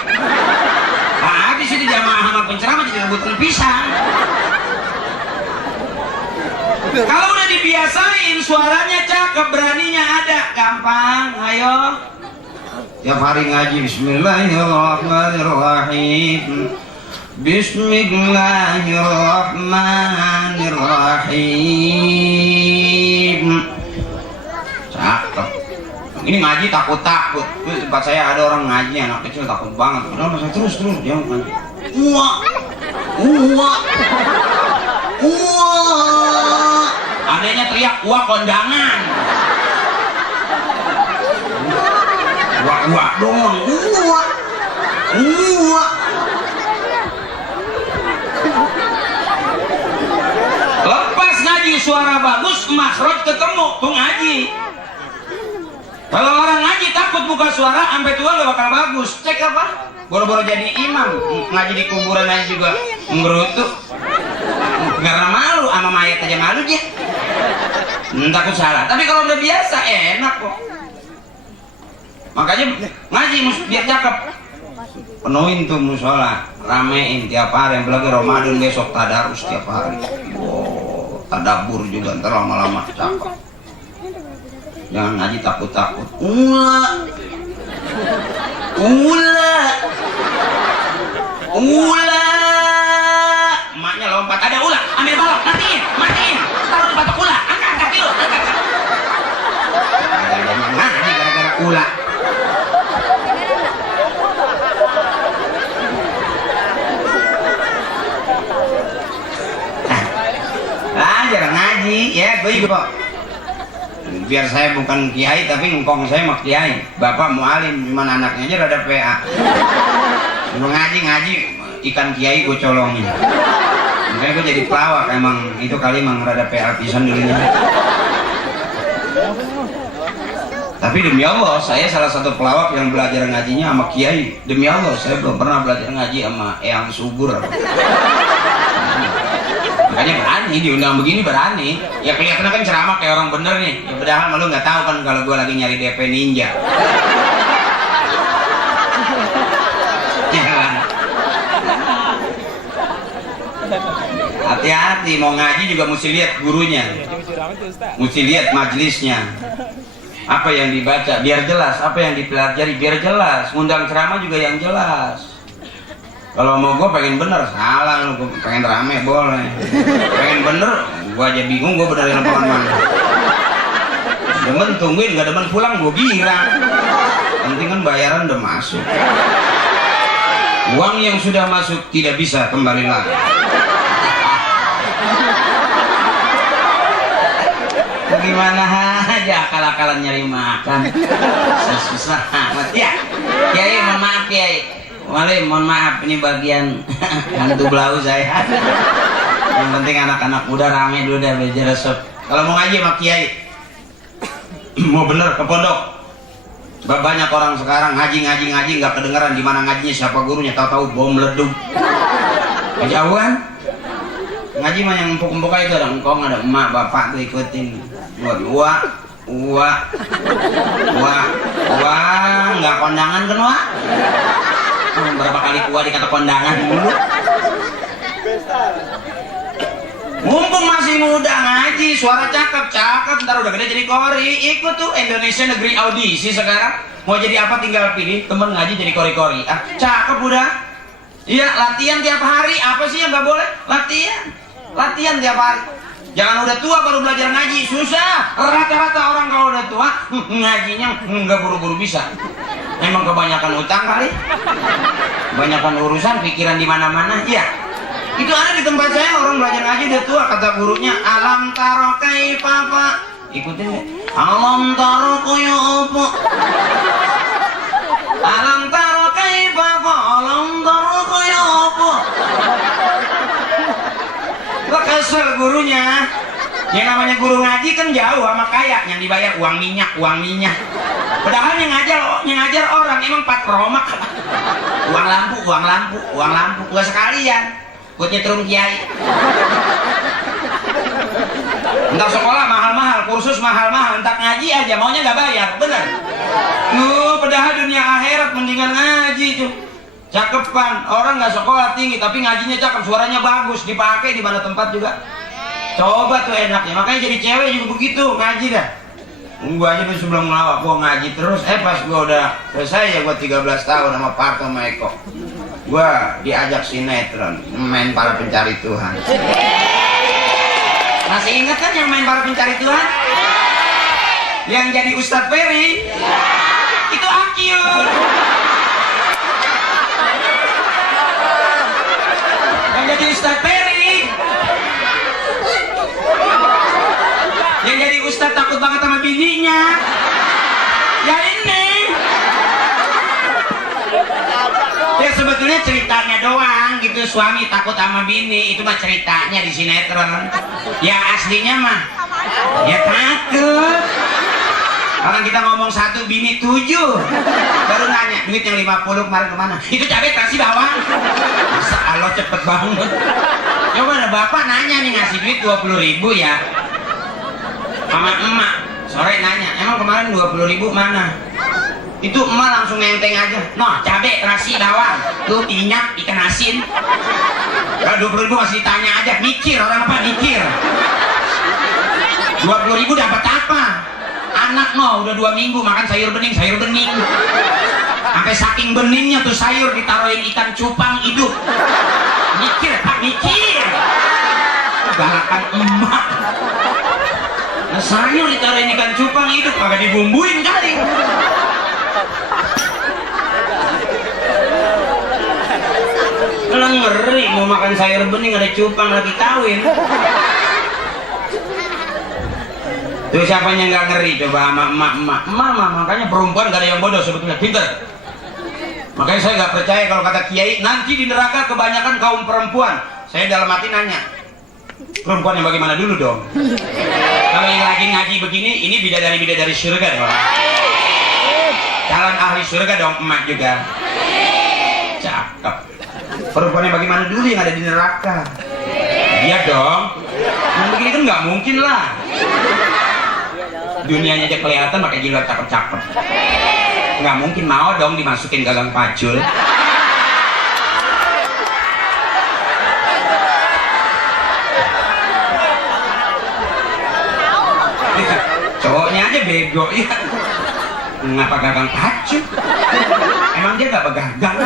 Habis itu jamaah sama penceramah jadi rebutan pisang. Kalau udah dibiasain, suaranya cakep, beraninya ada, gampang. Ayo. Tiap hari ngaji Bismillahirrahmanirrahim. Bismillahirrahmanirrahim. Cakep. Ini ngaji takut. Di tempat saya ada orang ngaji, anak kecil takut banget. Padahal saya terus dia ngaji. Adanya teriak, kondangan. Doang. Lepas ngaji suara bagus, makhraj ketemu, tuh ngaji. Kalau orang ngaji takut buka suara, sampai tua gak bakal bagus. Cek apa? Boro-boro jadi imam, ngaji di kuburan aja juga ngerutu. Karena malu, sama mayat aja malu dia. Takut salah. Tapi kalau udah biasa, enak kok. Makanya ngaji biar cakep. Penuhin tuh musola, ramein tiap hari. Apalagi Ramadan besok tadarus tiap hari. Tadabur juga ntar lama-lama cakep. Jangan ngaji takut-takut. Ula. Emaknya lompat, ada ular, ambil balok, matiin. Taruh di batok ular, angkat dulu, angkat. Ngaji gara-gara ular. Jarang ngaji, ya gue juga. Biar saya bukan kiai tapi ngkong saya mah kiai. Bapak mualim, cuman anaknya aja rada PA. Cuma ngaji ikan kiai gue colongin. Makanya gue jadi pelawak, emang itu kali emang rada PA pisan dulunya. Tapi demi Allah, saya salah satu pelawak yang belajar ngajinya sama kiai. Demi Allah, saya belum pernah belajar ngaji sama Eyang Subur. Makanya berani diundang begini, berani. Ya kelihatannya kan ceramah kayak orang bener nih. Ya padahal malu nggak tahu kan kalau gue lagi nyari DP ninja. Hati-hati, mau ngaji juga mesti lihat gurunya, mesti lihat majelisnya. Apa yang dibaca biar jelas, apa yang dipelajari biar jelas. Undang ceramah juga yang jelas. Kalau mau gue pengen bener, salah lu. Pengen rame boleh, pengen bener gue aja bingung gue benerin lempangan mana. Demen tungguin, gak demen pulang gue girang. Penting kan bayaran udah masuk. Uang yang sudah masuk tidak bisa kembali lagi. Gimana aja akal-akalan nyari makan, susah amat ya. Kiai mohon maaf Kiai, mohon maaf ini bagian hantu belau saya. Yang penting anak-anak muda rame dulu dah belajar resep. Kalau mau ngaji sama Kiai, mau bener ke pondok. Banyak orang sekarang ngaji nggak kedengeran gimana ngajinya, siapa gurunya, tahu-tahu bom meleduk. Kejauhan. Ngaji mah yang empuk-empuk itu ada engkong, ada emak, bapak tuh ikutin. Wah, nggak kondangan kan wah? Berapa kali gua dikata kondangan dulu? Mumpung masih muda ngaji, suara cakep, ntar udah gede jadi kori. Ikut tuh Indonesia Negeri Audisi sekarang. Mau jadi apa tinggal pilih, temen ngaji jadi kori-kori. Ah, cakep udah. Iya, latihan tiap hari. Apa sih yang nggak boleh? Latihan tiap hari. Jangan udah tua baru belajar ngaji, susah. Rata-rata orang kalau udah tua ngajinya nggak buru-buru bisa. Emang kebanyakan utang kali, kebanyakan urusan, pikiran di mana-mana. Iya, itu ada di tempat saya orang belajar ngaji udah tua. Kata gurunya, alam taro kaifa pak. Ikutin deh. Alam taro koyo opo. Alam taro kaifa pak. Alam taro koyo opo. Gak kesel gurunya. Yang namanya guru ngaji kan jauh sama kaya, yang dibayar uang minyak. Padahal yang ngajar orang emang patromak. Uang lampu, gak sekalian buat nyetrum kiai. Entar sekolah mahal-mahal, kursus mahal-mahal, entar ngaji aja maunya nggak bayar, bener. Padahal dunia akhirat mendingan ngaji tuh. Cakepan, orang nggak sekolah tinggi tapi ngajinya cakep, suaranya bagus, dipakai di mana tempat juga. Coba tuh enaknya, makanya jadi cewek juga begitu ngaji dah. Gua aja tuh sebelum ngelawak gua ngaji terus, pas gua udah selesai ya, gua 13 tahun sama Parto sama Eko. Gua diajak sinetron, main Para Pencari Tuhan. Masih ingat kan yang main Para Pencari Tuhan? Yang jadi Ustadz Ferry? Itu Akyul. Yang jadi Ustadz Ferry? Yang jadi Ustadz takut banget sama bininya? Ya ini. Ya sebetulnya ceritanya doang gitu, suami takut sama bini, itu mah ceritanya di sinetron. Ya aslinya mah ya takut. Orang kita ngomong 1 bini 7, baru nanya duit yang 50 kemarin kemana? Itu cabai kasih bawang. Masa Allah cepet banget. Coba ada bapak nanya nih, ngasih duit 20.000 ya sama emak, sore nanya emang kemarin 20.000 mana? Itu emak langsung ngenteng aja, noh cabai terasi bawang, tuh minyak ikan asin. Kalau 20.000 masih ditanya aja, mikir orang apa mikir. 20.000 dapat apa? Anak no udah 2 minggu makan sayur bening. Sampai saking beningnya tuh sayur ditaruhin ikan cupang hidup. Mikir pak, mikir. Galakan emak. Nah, sayur ditaruhin ikan cupang hidup, kagak dibumbuin kali. Kalau ngeri mau makan sayur bening ada cupang lagi kawin. Tuh siapanya nggak ngeri coba sama emak, makanya perempuan gak ada yang bodoh sebetulnya, pinter. Makanya saya nggak percaya kalau kata kiai nanti di neraka kebanyakan kaum perempuan. Saya dalam hati nanya, perempuan yang bagaimana dulu dong? Kalau yang lagi ngaji begini, ini bidadari surga dong. calon ahli surga dong, emak juga. Cakep. Perempuannya bagaimana dulu yang ada di neraka? Iya dong. Yang begini kan nggak mungkin lah. Dunianya aja kelihatan pakai jilbab cakep-cakep. Nggak mungkin mau dong dimasukin gagang pacul. Cowoknya aja bego ya. Ngapa gagang pacul? Emang dia gak begagang?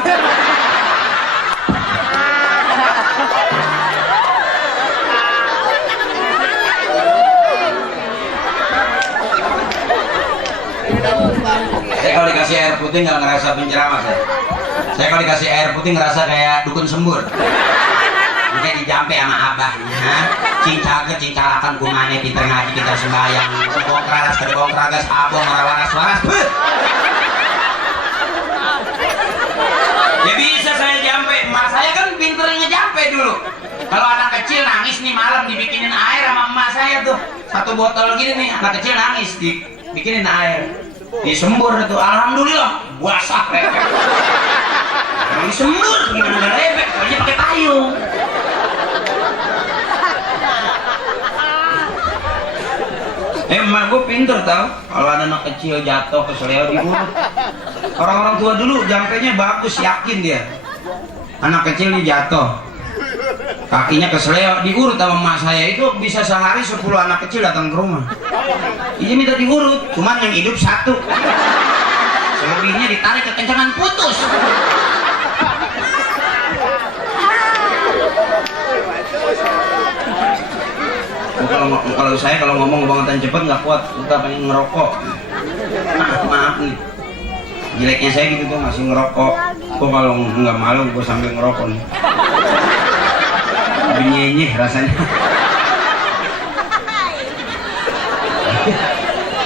Saya kalau dikasih air putih nggak ngerasa penceramah saya. Saya kalau dikasih air putih ngerasa kayak dukun sembur. Makanya dijampe sama abahnya. Cincalakan kumane pinter ngaji pinter sembahyang. Sekongkragas kedekongkragas abong waras-waras. Ya bisa saya jampe. Emak saya kan pinter ngejampe dulu. Kalau anak kecil nangis nih malam dibikinin air sama emak saya tuh. Satu botol gini nih anak kecil nangis dibikinin air. Disembur itu, alhamdulillah basah lepek. Disembur gimana gak lepek, soalnya pakai payung. Emak gue pinter tau, kalau ada anak kecil jatuh keseleo diurut. Orang-orang tua dulu jampenya bagus, yakin dia. Anak kecil nih jatuh, kakinya keseleo diurut sama emak saya. Itu bisa sehari 10 anak kecil datang ke rumah. Ini minta diurut, cuman yang hidup satu. Selebihnya ditarik kekencangan putus. Kalau saya ngomong bangetan cepet nggak kuat, udah pengen ngerokok. Maaf nih, jeleknya saya gitu tuh masih ngerokok. Kok kalau nggak malu gue sambil ngerokok nih. Lebih nyenyeh rasanya.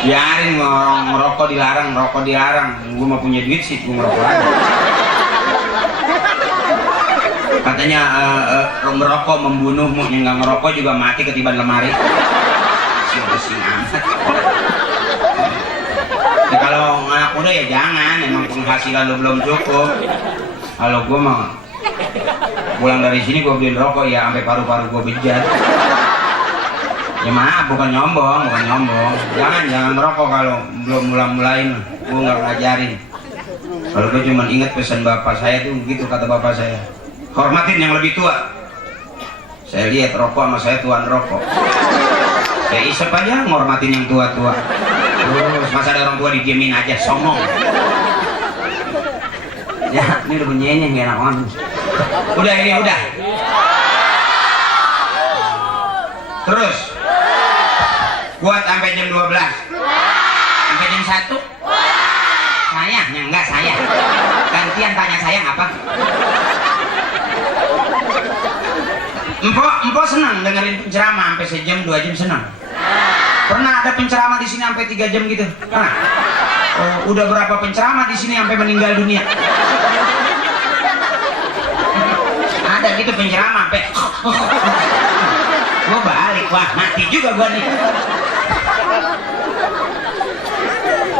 Biarin orang ngerokok dilarang. Gue mah punya duit sih, gue ngerokok aja. Katanya merokok membunuhmu, yang nggak ngerokok juga mati ketiban lemari. Pusing amat. Ya, kalau anak muda ya jangan, emang penghasilan lo belum cukup. Kalau gue mah pulang dari sini gue beliin rokok ya sampai paru-paru gue bejat. Ya maaf, bukan nyombong. Jangan merokok kalau belum mulain. Gue nggak ngajarin. Kalau gue cuma ingat pesan bapak saya tuh gitu, kata bapak saya. Hormatin yang lebih tua. Saya lihat rokok sama saya tuan rokok. Saya isep aja ngormatin yang tua-tua. Terus masa ada orang tua didiemin aja, songong. Ya, ini udah bunyinya nggak enak banget. Udah. Terus. Kuat sampai jam 12. Sampai jam 1. Sayangnya enggak saya. Gantian tanya sayang apa? Empo senang dengerin penceramah sampai sejam 2 jam senang. Pernah ada penceramah di sini sampai 3 jam gitu? Pernah? Oh, udah berapa penceramah di sini sampai meninggal dunia? Ada gitu penceramah sampai gua balik, wah mati juga gua nih.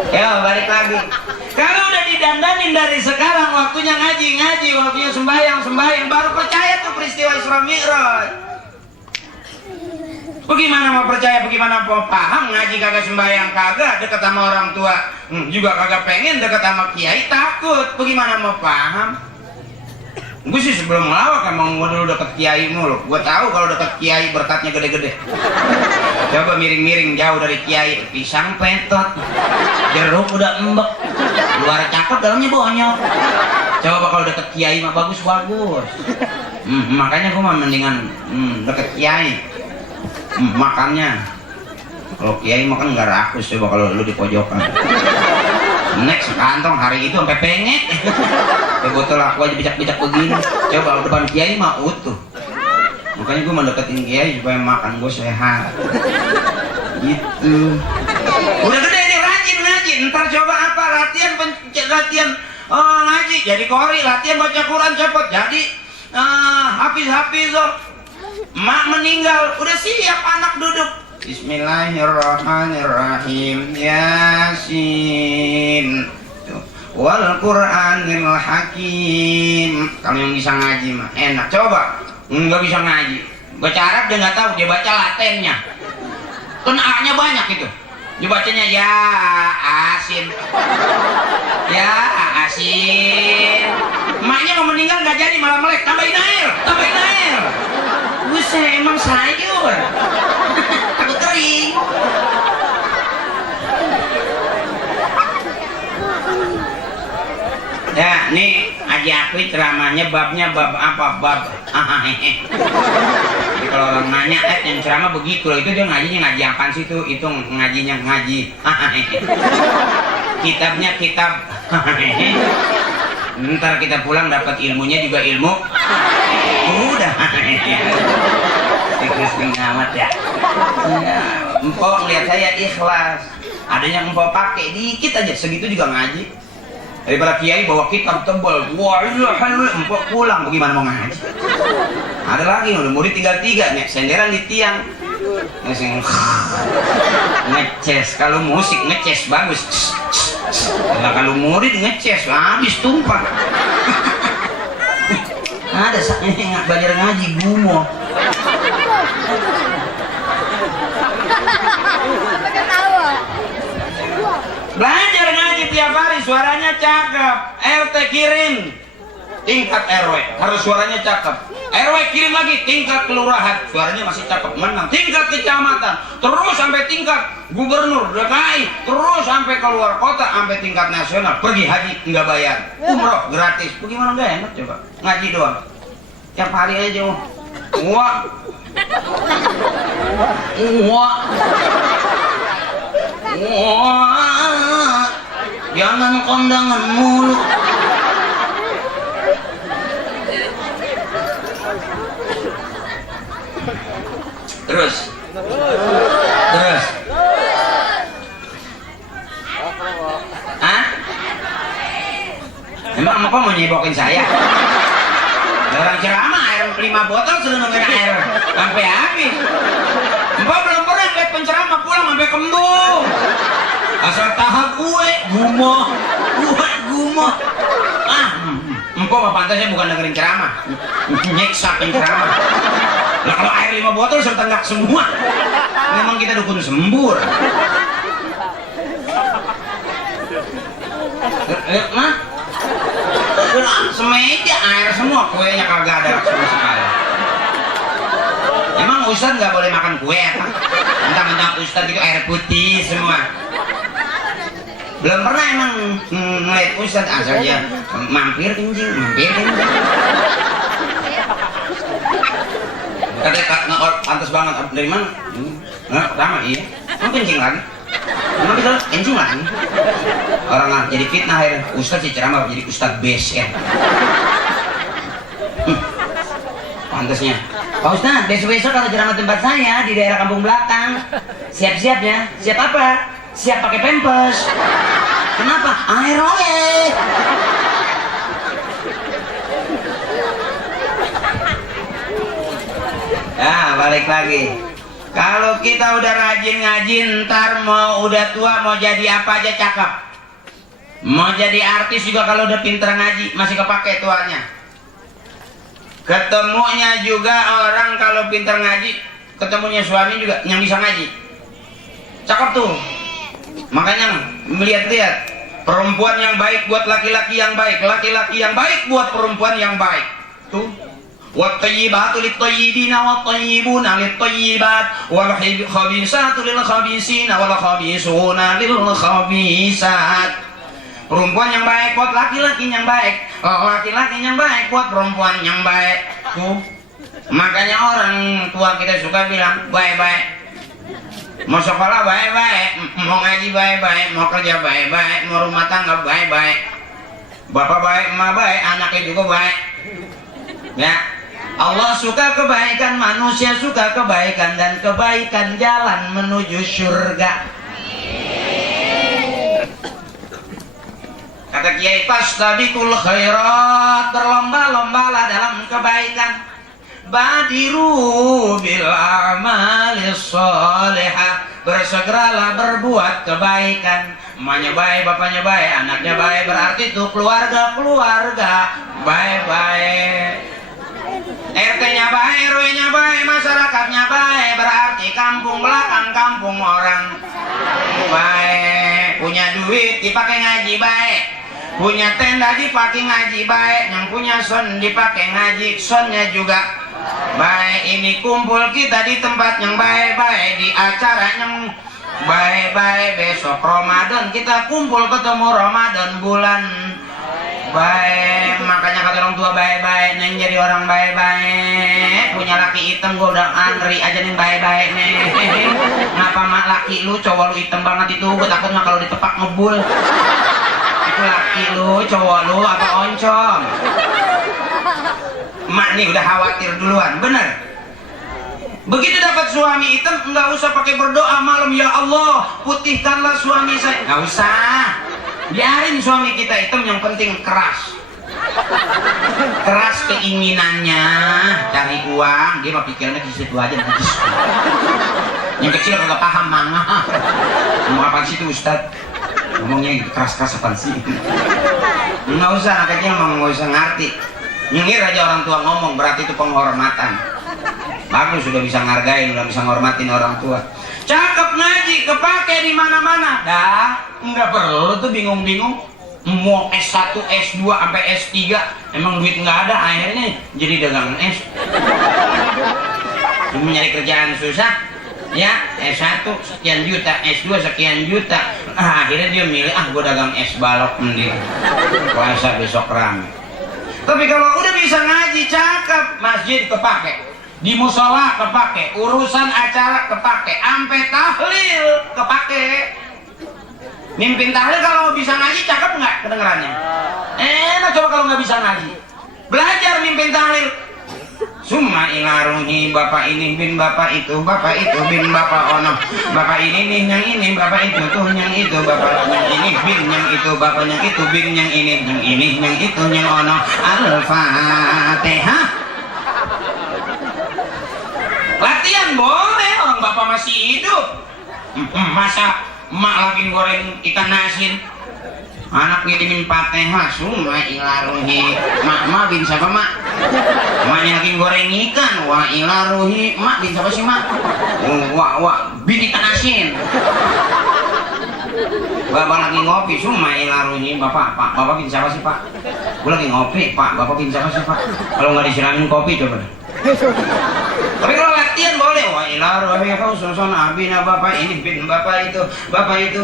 Ya balik lagi. Kalau udah didandanin dari sekarang, waktunya ngaji, waktunya sembahyang, baru percaya tuh peristiwa Isra Mi'raj. Bagaimana mau percaya, bagaimana mau paham, ngaji kagak, sembahyang kagak, deket sama orang tua juga kagak pengen, deket sama kiai takut, bagaimana mau paham? Gue sih sebelum ngelawak emang gue dulu deket kiai mulu. Gue tahu kalau deket kiai berkatnya gede-gede. Coba miring-miring jauh dari kiai, pisang petot, jeruk udah embek, luar cakep dalamnya bonyok. Coba kalau deket kiai mah bagus. Makanya gue mah mendingan deket kiai. Makannya kalau kiai makan nggak rakus. Coba kalau lu di pojokan, next sekantong hari itu sampai pengek. Botol aku aja bijak-bijak begini. Coba depan kiai mah utuh. Makanya gue mendeketin kiai supaya makan gue sehat. Gitu. Udah gede nih, rajin ngaji. Ntar coba apa latihan ngaji. Jadi kori, latihan baca Quran cepet. Jadi hafiz. Mak meninggal, udah siap anak duduk. Bismillahirrahmanirrahim. Yasin. Tuh. wal Qur'anil Hakim. Kalau yang bisa ngaji mah enak. Coba nggak bisa ngaji, baca Arab dia nggak tahu, dia baca Latennya. Kan A-nya banyak itu. Dibacanya ya asin. Ya asin. Emaknya mau meninggal nggak jadi malah melek, tambahin air, tambahin air. Buset, emang sayur. Takut kering. Ya, nih Haji Akwi ceramahnya babnya bab apa? Bab jadi kalau orang nanya, yang ceramah begitu loh, itu dia ngajinya ngaji apaan sih tuh? Itu ngajinya ngaji kitabnya kitab ntar kita pulang dapat ilmunya juga ilmu udah terus amat ya. Empok lihat saya ikhlas, ada yang empok pakai dikit aja segitu juga ngaji. Daripada kiai bawa kitab tebal, wah iya, empok pulang bagaimana mau ngaji? Ada lagi murid tinggal 3 nih, senderan di tiang, ngeces. Kalau musik ngeces bagus, kalau murid ngeces habis tumpah. Ada saatnya nggak belajar ngaji gumoh. Belajar ngaji tiap hari, suaranya cakep. RT kirim tingkat RW, harus suaranya cakep. RW kirim lagi tingkat kelurahan, suaranya masih cakep, menang. Tingkat kecamatan, terus sampai tingkat gubernur DKI, terus sampai keluar kota, sampai tingkat nasional. Pergi haji nggak bayar, umroh gratis. Bagaimana nggak enak coba? Ngaji doang, tiap hari aja. Wah, wah. Wah, jangan kondangan mulu. Terus. Hah? Emang apa mau nyebokin saya? Orang ceramah air 5 botol sudah nungguin air sampai habis. Mbak belum pernah lihat penceramah pulang sampai kembung. Asal tahap gue gumoh. Empok mah pantasnya bukan dengerin ceramah, nyeksa penceramah. Lah kalau air 5 botol serta tenggak semua, memang kita dukun sembur. Mah, semeja air semua, kuenya kagak ada sama sekali. Emang Ustadz nggak boleh makan kue apa? Mentang-mentang Ustadz itu air putih semua. Belum pernah emang ngeliat Ustadz, asal dia mampir kencing. Katanya pantas banget, dari mana? Pertama iya, mau kencing lagi. Emang kita kencing lagi. Orang jadi fitnah akhirnya, Ustadz si ceramah jadi Ustadz base ya. Pantasnya. Pak Ustadz, besok-besok kalau ceramah tempat saya di daerah kampung belakang, siap-siap ya. Siap apa? Siap pakai pempes. Kenapa? Air oleh. Nah, balik lagi. Kalau kita udah rajin ngaji, ntar mau udah tua mau jadi apa aja cakep. Mau jadi artis juga kalau udah pinter ngaji masih kepake tuanya. Ketemunya juga orang kalau pinter ngaji, ketemunya suami juga yang bisa ngaji. Cakep tuh. Makanya melihat-lihat perempuan yang baik buat laki-laki yang baik, laki-laki yang baik buat perempuan yang baik. Tuh. Wat-thayyibatu lit-thayyibina wat-thayyibuna lit-thayyibat wal-khabisatu lil-khabisina wal-khabisuna lil-khabisat. Perempuan yang baik buat laki-laki yang baik, laki-laki yang baik buat perempuan yang baik. Tuh. Makanya orang tua kita suka bilang baik-baik. Mau sekolah baik-baik, mau ngaji baik-baik, mau kerja baik-baik, mau rumah tangga baik-baik. Bapak baik, emak baik, anaknya juga baik. Ya, Allah suka kebaikan, manusia suka kebaikan, dan kebaikan jalan menuju surga. Kata Kiai, fastabiqul khairat, berlomba-lombalah dalam kebaikan. Badiru bil a'malis shalihah, bersegeralah berbuat kebaikan. Emaknya baik, bapaknya baik, anaknya baik, berarti itu keluarga baik-baik. RT-nya baik, RW-nya baik, masyarakatnya baik, berarti kampung belakang, kampung orang baik. Punya duit dipakai ngaji baik, punya tenda dipakai ngaji baik, yang punya son dipakai ngaji, sonnya juga baik. Ini kumpul kita di tempat yang baik-baik, di acara yang baik-baik. Besok Ramadan kita kumpul ketemu Ramadan bulan baik. Makanya kata orang tua baik-baik neng, jadi orang baik-baik. Punya laki hitam gue udah antri aja nih baik-baik nih. Ngapa mak laki lu cowok lu hitam banget itu, gue takut mah kalau ditepak ngebul. Itu laki lu cowok lu apa oncom. Mak nih udah khawatir duluan, bener. Begitu dapat suami hitam, nggak usah pakai berdoa malam, ya Allah putihkanlah suami saya. Nggak usah, biarin suami kita hitam, yang penting keras. Keras keinginannya, cari uang, dia mah pikirannya di situ aja. Yang kecil nggak paham manga. Ngomong apa sih itu Ustad? Ngomongnya keras-keras apaan sih? Nggak usah, anak kecil nggak usah ngerti. Nyengir aja orang tua ngomong, berarti itu penghormatan. Bagus, sudah bisa ngargain, sudah bisa ngormatin orang tua. Cakep ngaji, kepake di mana-mana. Dah, nggak perlu tuh bingung-bingung. Mau S1, S2, sampai S3, emang duit nggak ada, akhirnya jadi dagang es. Cuma nyari kerjaan susah, ya S1 sekian juta, S2 sekian juta. Akhirnya dia milih, gue dagang es balok mending. Puasa besok rame. Tapi kalau udah bisa ngaji, cakep, masjid kepake, di musola kepake, urusan acara kepake, ampe tahlil kepake. Mimpin tahlil kalau bisa ngaji cakep nggak kedengerannya? Enak. Coba kalau nggak bisa ngaji, belajar mimpin tahlil. Summa ilaruhi, bapak ini bin bapak itu bin bapak ono, bapak ini nih yang ini, bapak itu tuh yang itu, bapak yang ini bin yang itu, bapak yang itu bin yang ini yang itu yang ono. Al-Fatihah. Latihan boleh, orang bapak masih hidup. Masa emak lagi goreng ikan asin, anak ngirimin Fatihah, summa ilaruhi, mak bin siapa mak? Emaknya lagi goreng ikan, wa ilaruhi, mak bin siapa sih mak? Bin ikan asin. Bapak lagi ngopi, summa ilaruhi, bapak bin siapa sih pak? Gue lagi ngopi, pak, bapak bin siapa sih pak? Kalau nggak disiramin kopi coba. Tapi kalau latihan boleh, wa ilaruhi khususun abina, bapak ini bin bapak itu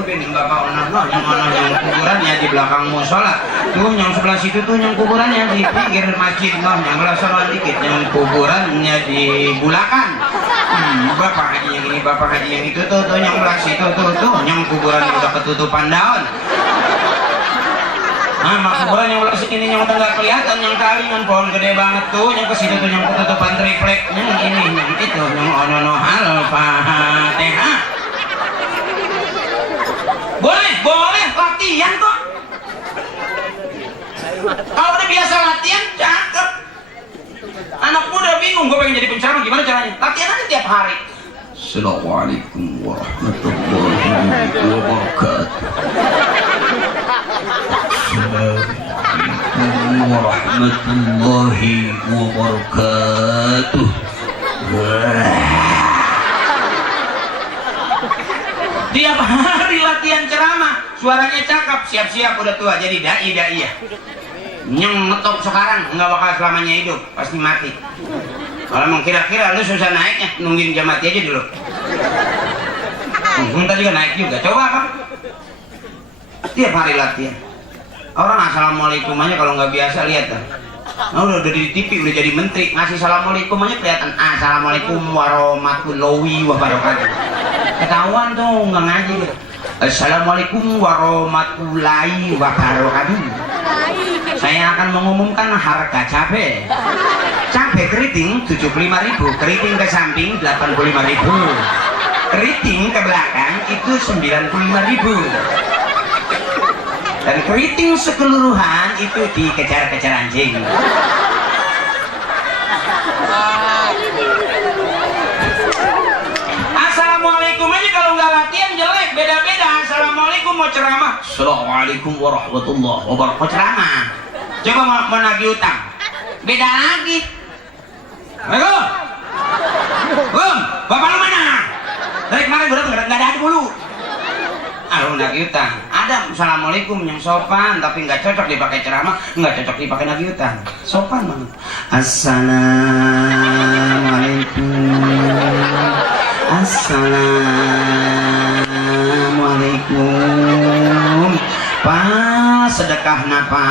bin bapak ono yang kuburannya di belakang musola tuh, yang sebelah situ tuh yang kuburannya di pinggir masjid, yang belas dikit yang kuburannya di bulakan. Bapak haji yang ini, bapak haji yang itu tuh yang belah situ tuh yang kuburannya udah ketutupan daun. Kuburan yang belah sini yang udah nggak kelihatan, yang kali yang pohon gede banget tuh, yang kesitu tuh yang ketutupan triplek, yang ini yang itu yang ono Al-Fatihah. Boleh latihan kok. Kalau udah biasa latihan cakep. Anak muda bingung, gue pengen jadi penceramah, gimana caranya? Latihan aja tiap hari. Assalamualaikum warahmatullahi wabarakatuh. Assalamualaikum warahmatullahi wabarakatuh. Tiap hari latihan ceramah, suaranya cakep, siap-siap udah tua jadi dai-daiyah. Yang ngetop sekarang nggak bakal selamanya hidup, pasti mati. Kalau emang kira-kira lu susah naiknya, nungguin jam mati aja dulu. Ntar juga naik juga, coba apa? Tiap hari latihan. Orang assalamualaikum aja kalau nggak biasa, lihat kan. Udah di TV udah jadi menteri, ngasih assalamualaikum aja kelihatan. Assalamualaikum warahmatullahi wabarakatuh. Ketahuan tuh nggak ngaji. Assalamualaikum warahmatullahi wabarakatuh. Saya akan mengumumkan harga cabai. Cabai keriting 75.000, keriting ke samping 85.000, keriting ke belakang itu 95.000. Dan keriting sekeluruhan itu dikejar-kejar anjing. Assalamualaikum aja kalau nggak mau ceramah, Assalamualaikum warahmatullahi wabarakatuh. Mau ceramah, coba mau nagih utang, beda lagi. Assalamualaikum. Bapak lu mana? Dari kemarin gue datang nggak ada dulu. Lu nagih utang. Ada Assalamualaikum yang sopan, tapi nggak cocok dipakai ceramah, nggak cocok dipakai nagih utang. Sopan banget. Assalamualaikum. Pas sedekah napa?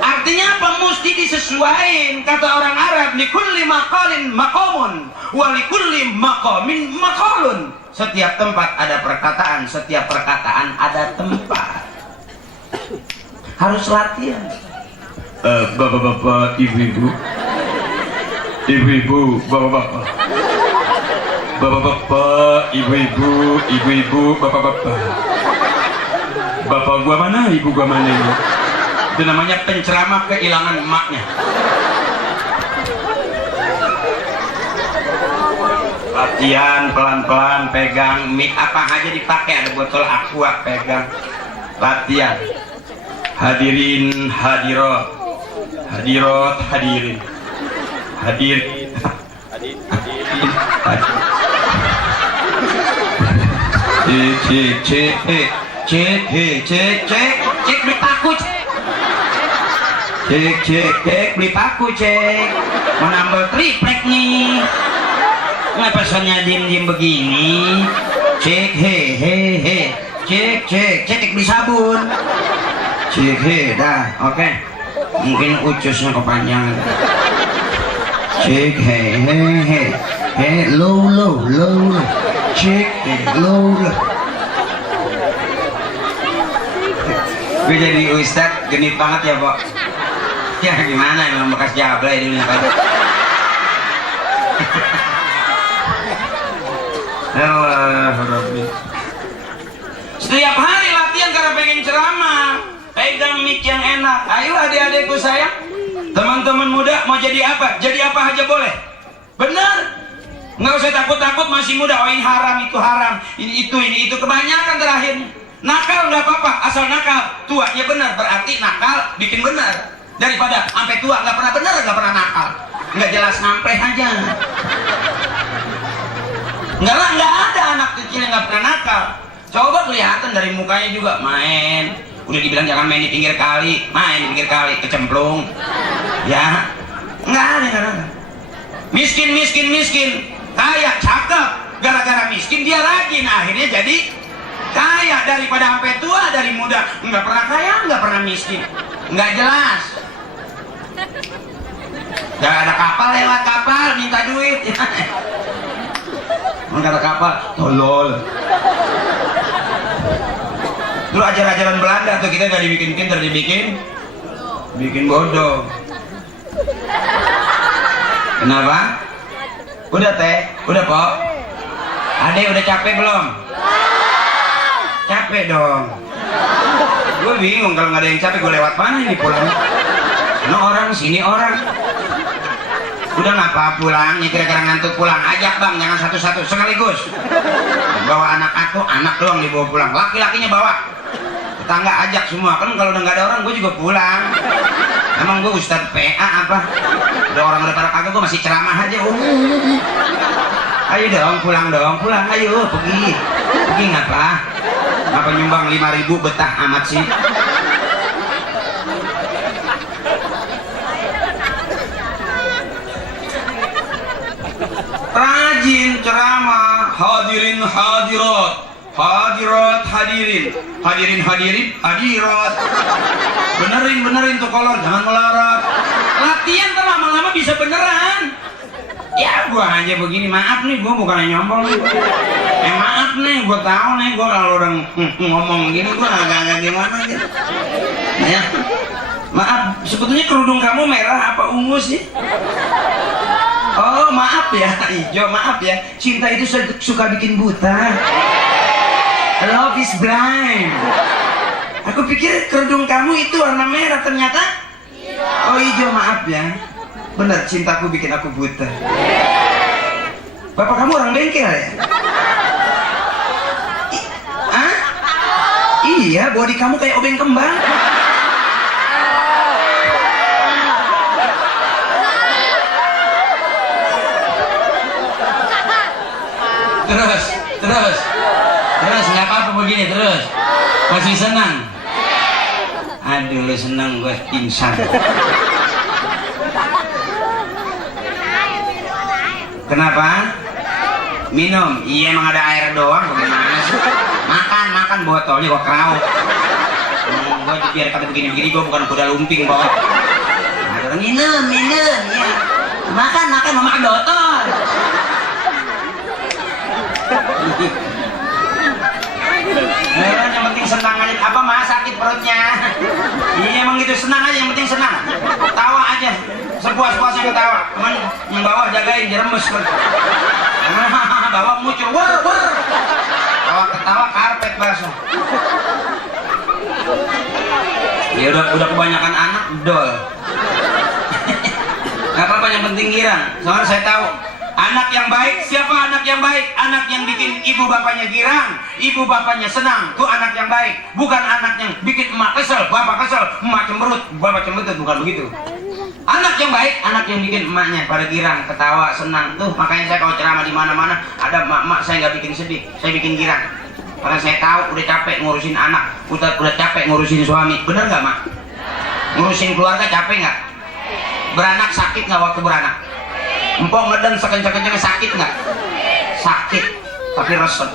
Artinya apa? Mesti disesuaikan. Kata orang Arab, likulli maqalin maqamun wa likulli maqamin maqalun. Setiap tempat ada perkataan, setiap perkataan ada tempat. Harus latihan. Bapak-bapak, ibu-ibu, ibu-ibu, bapak-bapak, bapak-bapak, ibu-ibu, ibu-ibu, bapak-bapak. Bapak gua mana, ibu gua mana ini? Itu namanya penceramah kehilangan emaknya. Latihan pelan-pelan, pegang mic apa aja dipakai, ada botol aqua pegang. Latihan. Hadirin hadirat, hadirat hadirin, hadirin hadirin. Cek beli paku cek beli paku cek mau nambah triplek nih. Nggak pesannya diem begini. Cek he cek beli sabun. Cek he dah oke. Mungkin ucusnya kepanjangan. Cek he low cek he low. Gue jadi ustad genit banget ya Pok. Ya gimana emang bekas jablay dulu kan. Setiap hari latihan karena pengen ceramah. Pegang mic yang enak. Ayo adik-adikku sayang, teman-teman muda mau jadi apa? Jadi apa aja boleh. Benar. Nggak usah takut-takut masih muda. Oh ini haram, itu haram. Ini itu kebanyakan terakhirnya. Nakal nggak apa-apa, asal nakal. Tuanya benar, berarti nakal bikin benar. Daripada sampai tua nggak pernah benar, nggak pernah nakal. Nggak jelas sampai aja. Nggak ada anak kecil yang nggak pernah nakal. Coba kelihatan dari mukanya juga main. Udah dibilang jangan main di pinggir kali, main di pinggir kali, kecemplung. Ya, nggak ada. Miskin. Kaya, cakep. Gara-gara miskin dia rajin, akhirnya jadi kaya. Daripada sampai tua dari muda nggak pernah kaya, nggak pernah miskin. Nggak jelas. Gak ada kapal lewat kapal minta duit. Nggak ada kapal, tolol. Dulu ajaran Belanda tuh kita nggak dibikin pintar, bikin bodoh. Kenapa? Udah teh, udah Pok. Adek udah capek belum? Capek dong. Gue bingung kalau nggak ada yang capek, gue lewat mana ini pulang? Ini orang, sini orang. Udah ngapa pulangnya, kira-kira ngantuk pulang. Ajak bang, jangan satu-satu, sekaligus. Bawa anak aku, anak doang dibawa pulang. Laki-lakinya bawa. Tetangga ajak semua. Kan kalau udah nggak ada orang, gue juga pulang. Emang gue Ustadz PA apa? Udah orang udah pada kagak, gue masih ceramah aja. Ayo dong, pulang. Ayo, pergi ngapa? Ngapa nyumbang 5.000 betah amat sih? Rajin ceramah. Hadirin hadirat, hadirat. Benerin tuh kolor, jangan melarat. Latihan kan lama-lama bisa beneran. Ya gua aja begini, maaf nih, gua bukan nyombong nih. Maaf nih, gua tahu nih, gua kalau orang ngomong gini gua agak gimana gitu. Ya, maaf. Sebetulnya kerudung kamu merah apa ungu sih? Oh maaf ya, hijau, maaf ya. Cinta itu suka bikin buta. Love is blind. Aku pikir kerudung kamu itu warna merah, ternyata oh hijau, maaf ya. Benar, cintaku bikin aku buta. Bapak kamu orang bengkel ya? iya, body kamu kayak obeng kembang. Terus nggak apa-apa begini terus. Masih senang? Aduh, lu senang gue pingsan. Kenapa? Minum? Iya, emang ada air doang. Bagaimana sih? Makan botolnya gua kerau. Gua biar kata begini-begini, gua bukan kuda lumping bawa. Minum, ya. Makan, mau makan botol. Yang penting senang aja. Apa mah sakit perutnya? Iya, emang gitu, senang aja, yang penting senang. Tawa aja, sepuas-puasnya ketawa. Cuman yang bawah jagain, diremes. Bawah muncul, wur. Ketawa karpet basah. Ya udah kebanyakan anak dol. Gak apa-apa, yang penting girang. Soalnya saya tahu anak yang baik. Siapa anak yang baik? Anak yang bikin ibu bapaknya girang, ibu bapaknya senang. Itu anak yang baik. Bukan anak yang bikin emak kesel, bapak kesel, emak cemberut, bapak cemberut. Bukan begitu. Anak yang baik, anak yang bikin emaknya pada girang, ketawa, senang. Tuh makanya saya kalau ceramah di mana-mana ada emak-emak, saya nggak bikin sedih, saya bikin girang. Karena saya tahu udah capek ngurusin anak, udah capek ngurusin suami. Bener nggak, Mak? Ngurusin keluarga capek nggak? Beranak sakit nggak waktu beranak? Empok ngeden sekencang-kencangnya sakit nggak? Sakit, tapi resep.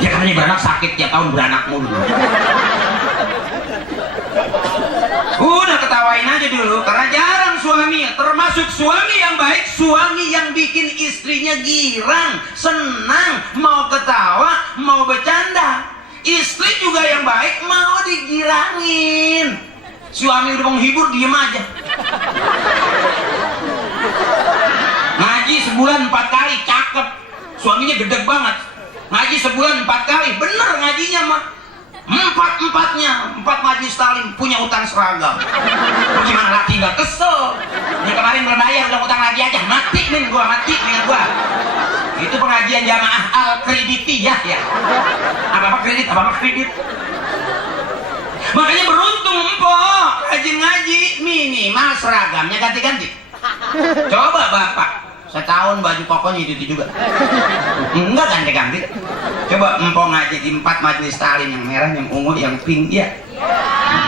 Ya kan ini beranak sakit, tiap tahun beranak mulu. Udah ketawain aja dulu, karena jarang suami, termasuk suami yang baik, suami yang bikin istrinya girang, senang, mau ketawa, mau bercanda. Istri juga yang baik mau digirangin. Suami udah menghibur, diem aja. Ngaji sebulan 4 kali, cakep. Suaminya gede banget. Ngaji sebulan 4 kali, bener ngajinya mah. Empat-empatnya, 4 majelis taklim punya utang seragam. Gimana laki gak kesel? Ini kemarin belum bayar, udah utang lagi aja. Mati nih gua. Itu pengajian jamaah al-kreditiyah ya. Apa kredit? Makanya beruntung empok rajin ngaji, minimal seragamnya ganti-ganti. Coba bapak, setahun baju kokonya itu juga. Enggak ganti-ganti. Coba empok ngaji di 4 majelis taklim, yang merah, yang ungu, yang pink ya.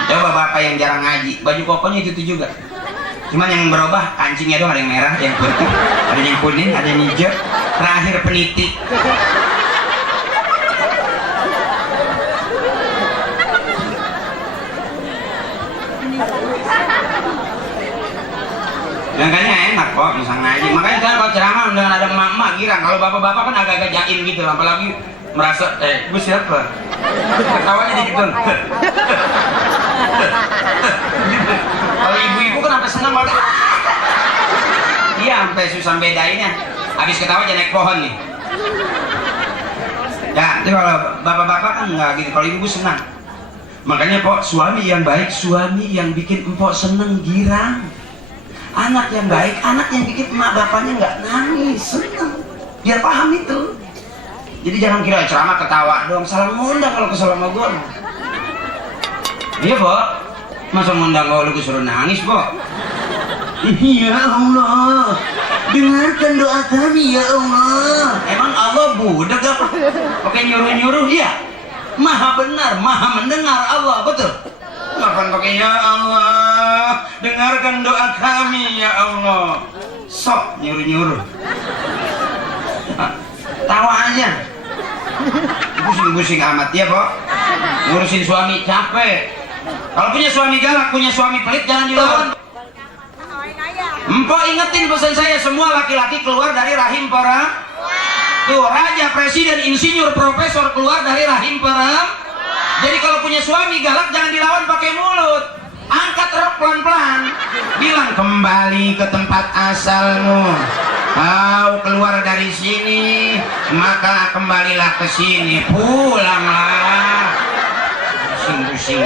Coba bapak yang jarang ngaji, baju kokonya itu juga. Cuman yang berubah kancingnya doang, ada yang merah, yang putih, ada yang kuning, ada yang hijau, terakhir peniti. Makanya enak kok bisa ngaji. Makanya kan kalau ceramah dengan ada emak-emak girang. Kalau bapak-bapak kan agak-agak jaim gitu, apalagi merasa gue siapa? Ketawanya dikit dong. Kalau ibu-ibu kan sampai senang banget. Iya, sampai susah bedainnya. Habis ketawa aja naik pohon nih. Ya, itu kalau bapak-bapak kan nggak gitu. Kalau ibu senang. Makanya kok suami yang baik, suami yang bikin empok seneng, girang. Anak yang baik, anak yang bikin emak bapaknya nggak nangis, seneng. Biar paham itu. Jadi jangan kira ceramah ketawa doang, salah ngundang kalau kesel sama gua. Iya, Bo. Masa ngundang gua lu suruh nangis, Bo? Ya Allah, dengarkan doa kami ya Allah. Emang Allah budak apa? Pakai nyuruh-nyuruh ya? Maha benar, maha mendengar Allah, betul? Makan pakai ya Allah, dengarkan doa kami ya Allah. Sok nyuruh-nyuruh. Tawa aja. Pusing-pusing amat ya, Pak. Ngurusin suami capek. Kalau punya suami galak, punya suami pelit, jangan dilawan. Empok ingetin pesan saya, semua laki-laki keluar dari rahim para. Tuh, raja, presiden, insinyur, profesor keluar dari rahim para. Jadi kalau punya suami galak jangan dilawan pakai mulut. Angkat rok pelan-pelan. Bilang kembali ke tempat asalmu. Kau keluar dari sini, maka kembalilah ke sini. Pulanglah. Pusing-pusing.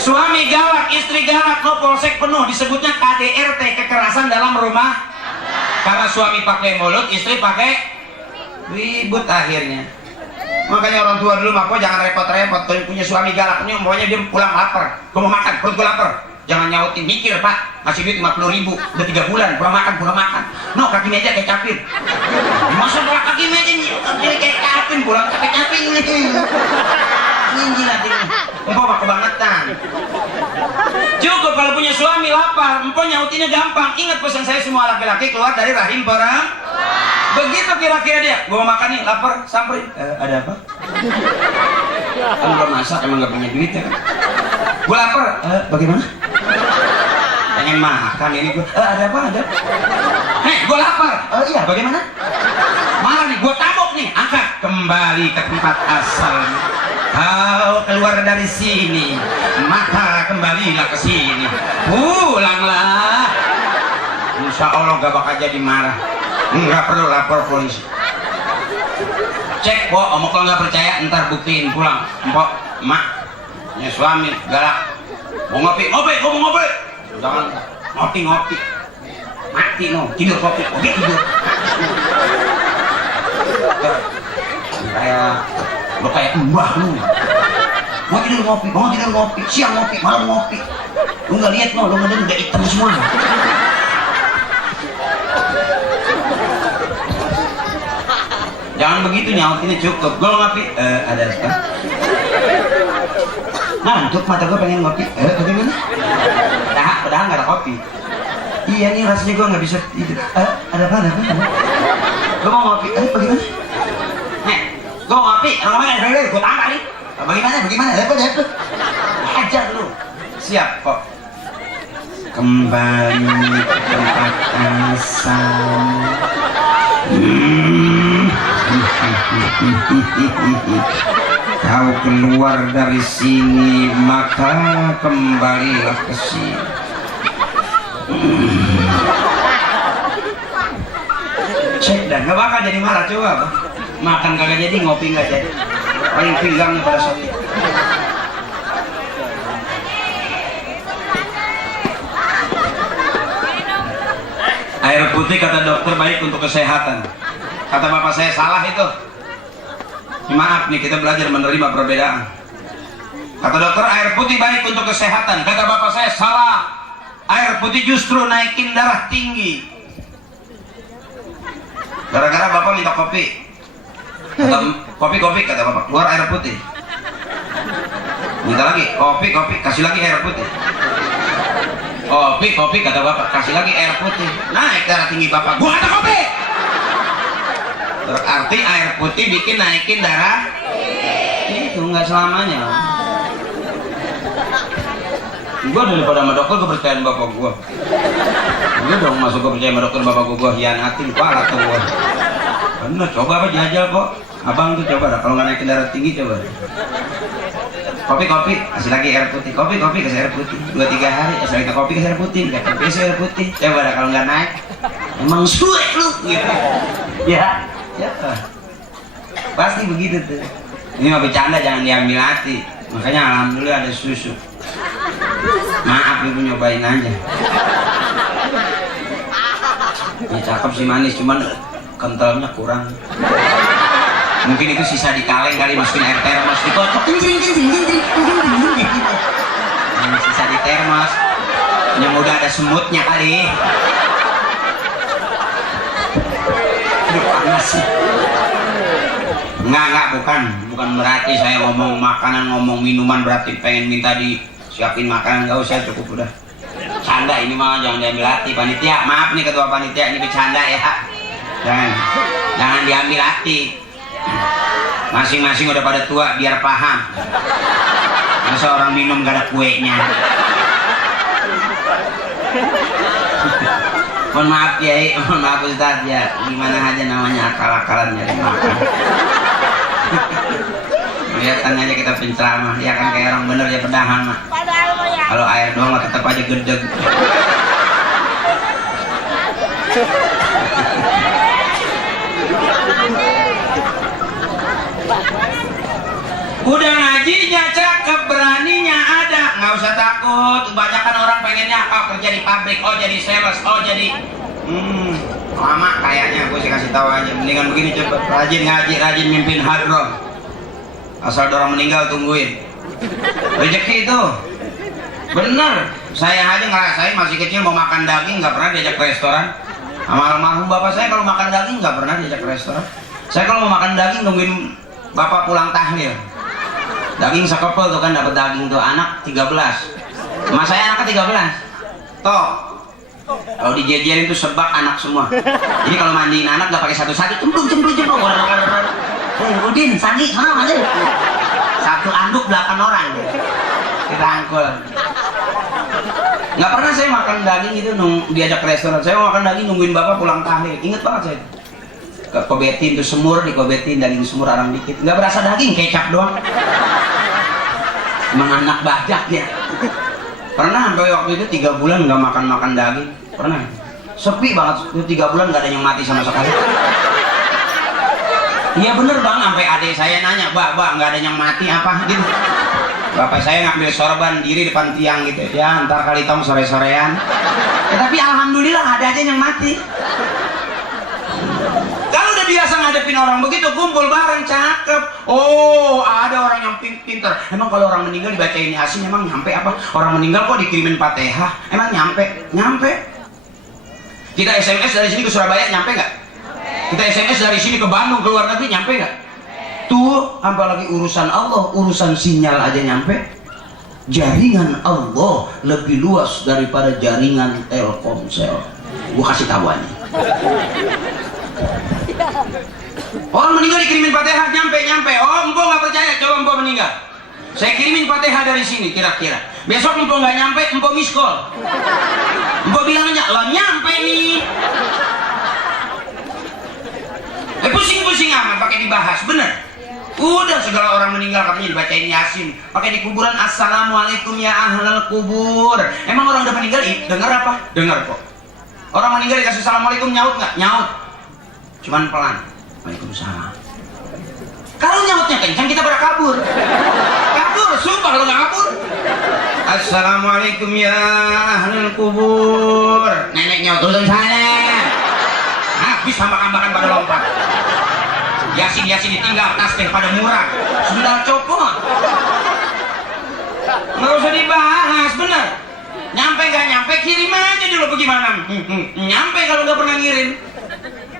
Suami galak, istri galak, no polsek penuh. Disebutnya KDRT, kekerasan dalam rumah. Karena suami pakai mulut, istri pakai ribut akhirnya. Makanya orang tua dulu mah jangan repot-repot. Kalau punya suami galak, pokoknya dia pulang lapar, gue mau makan, perut gue lapar. Jangan nyautin, mikir pak, ngasih duit 50.000, udah 3 bulan, kurang makan. No, kaki meja kecapin. Masa pulang kaki meja nih, kecapin, pulang kecapin nih. Ini latihnya, empok mah kebangetan. Cukup kalau punya suami lapar, empok nyautinnya gampang. Ingat pesan saya, semua laki-laki keluar dari rahim perang. Begitu kira-kira dia, gua mau makan nih, lapar, samperin. Ada apa? Kan belum masak, emang gak punya duit ya kan? Gua lapar, bagaimana? Pengen makan ini gua, ada apa? Gua lapar, iya bagaimana? Malah nih, gua tabok nih, angkat kembali ke tempat asal. Kau keluar dari sini, maka kembalilah ke sini. Pulanglah. Insya Allah gak bakal jadi marah. Nggak perlu lapor polisi. Cek, Pok, omong kalau nggak percaya, ntar buktiin pulang. Pok, mak, punya suami galak. Mau ngopi, jangan ngopi. Mati no, tidur kopi, tidur. Lo kayak mbah lu. Mau tidur ngopi, siang ngopi, malam ngopi. Lu nggak lihat no, lu ngeden udah hitam semua. Jangan begitu, nyautinnya cukup. Gue ngopi, ada respon. Ngantuk mata gue pengen ngopi. Bagaimana? Padahal nggak ada kopi. Iya nih rasanya gue nggak bisa tidur. Ada apa? Gue mau ngopi. Bagaimana? Gue mau ngopi. Ngomongin dulu, gue tambah nih. Bagaimana? Dapat. Ajar lu. Siap kok. Kembali ke tempat asal. Kau keluar dari sini, maka kembalilah ke sini. Cek dah, nggak bakal jadi marah. Coba apa? Makan kagak jadi, ngopi nggak jadi. Paling pinggangnya pada sakit. Air putih kata dokter baik untuk kesehatan. Kata bapak saya salah itu. Maaf nih, kita belajar menerima perbedaan. Kata dokter air putih baik untuk kesehatan. Kata bapak saya salah. Air putih justru naikin darah tinggi. Gara-gara bapak minta kopi. Kata kopi kata bapak, keluar air putih. Minta lagi kopi, kasih lagi air putih. Kopi kata bapak, kasih lagi air putih. Naik darah tinggi bapak, gua ada kopi. Berarti air putih bikin naikin darah. Itu nggak selamanya. Gua daripada sama dokter, gua percaya bapak gua. Gua dong masuk gua percaya sama dokter, bapak gua hianatin kepala tuh gua. Bener, coba apa jajal kok. Abang tuh coba dah, kalau nggak naikin darah tinggi coba. Kopi, kasih lagi air putih. Kopi, kasih air putih. 2-3 hari, kasih lagi kopi, kasih air putih. Kasih air putih. Coba dah, kalau nggak naik, emang suek lu, gitu. Ya. Pasti begitu tuh. Ini mah bercanda, jangan diambil hati. Makanya alhamdulillah ada susu. Maaf ibu, nyobain aja. Ya cakep sih, manis, cuman kentalnya kurang. Mungkin itu sisa di kaleng kali, masukin air termos dikocok. Sisa di termos. Yang udah ada semutnya kali. Panas sih. Enggak, bukan berarti saya ngomong makanan, ngomong minuman berarti pengen minta disiapin makanan. Enggak usah, cukup udah. Canda ini mah, jangan diambil hati panitia. Maaf nih ketua panitia, ini bercanda ya. Jangan diambil hati. Masing-masing udah pada tua, biar paham. Masa orang minum gak ada kuenya. Mohon maaf Kiai, mohon maaf Ustaz ya. Gimana aja namanya akal-akalan nyari makan. Kelihatan aja kita penceramah, ya kan kayak orang bener ya pedahan mah. Kalau air doang mah tetap aja gedeg. Udah ngajinya cakep, beraninya ada, nggak usah takut. Kebanyakan orang pengennya kerja di pabrik, jadi sales, jadi Lama kayaknya, gue sih kasih tahu aja. Mendingan begini cepet, rajin ngaji, rajin mimpin hadroh. Asal ada orang meninggal tungguin. Rezeki itu. Bener, saya aja ngerasain masih kecil mau makan daging nggak pernah diajak ke restoran. Sama almarhum bapak saya kalau makan daging nggak pernah diajak ke restoran. Saya kalau mau makan daging nungguin bapak pulang tahlil. Daging sekepel tuh kan dapat daging tuh, anak 13. Sama saya anaknya 13. Toh, kalau dijejerin tuh sebak anak semua. Jadi kalau mandiin anak nggak pakai satu-satu, cemplung. Udin, Sandi, mana mandi? Satu anduk 8 orang. Kita angkul. Nggak pernah saya makan daging itu diajak ke restoran. Saya mau makan daging nungguin bapak pulang tahlil. Ingat banget saya. Kobetin tuh semur, dikobetin daging semur arang dikit. Nggak berasa daging, kecap doang. Emang anak bajak ya. Pernah sampai waktu itu 3 bulan nggak makan daging. Pernah. Sepi banget. Itu 3 bulan nggak ada yang mati sama sekali. Iya bener bang, sampai adik saya nanya, Mbak, nggak ada yang mati apa gitu. Bapak saya ngambil sorban diri depan tiang gitu, ya ntar kali tong sore-sorean. Ya, tapi alhamdulillah ada aja yang mati. Kalau udah biasa ngadepin orang begitu, kumpul bareng, cakep. Oh, ada orang yang pinter. Emang kalau orang meninggal dibacain Yasin, emang nyampe apa? Orang meninggal kok dikirimin Fatihah? Emang nyampe? Nyampe. Kita SMS dari sini ke Surabaya, nyampe nggak? Kita SMS dari sini ke Bandung, ke luar negeri, nyampe nggak? Tuh, apalagi urusan Allah, urusan sinyal aja nyampe. Jaringan Allah lebih luas daripada jaringan Telkomsel. Gua kasih tahu aja. Orang meninggal dikirimin Fatihah, nyampe. Oh, empok nggak percaya, coba empok meninggal. Saya kirimin Fatihah dari sini, kira-kira. Besok empok nggak nyampe, empok miss call. Empok bilang aja, lah nyampe nih. Pusing-pusing amat pakai dibahas, bener. Udah segala orang meninggal katanya dibacain Yasin, pakai di kuburan assalamualaikum ya ahlal kubur. Emang orang udah meninggal dengar apa? Dengar kok. Orang meninggal dikasih assalamualaikum nyaut nggak? Nyaut. Cuman pelan. Waalaikumsalam. Kalau nyautnya kencang kita pada kabur. Kabur, sumpah kalau nggak kabur. Assalamualaikum ya ahlal kubur. Nenek nyaut dulu sana. Habis hambak-hambakan pada lompat. Yasin ditinggal, tasbih pada murah. Sendal copot. Nggak usah dibahas, bener. Nyampe nggak nyampe, kirim aja dulu bagaimana. Nyampe kalau nggak pernah ngirim.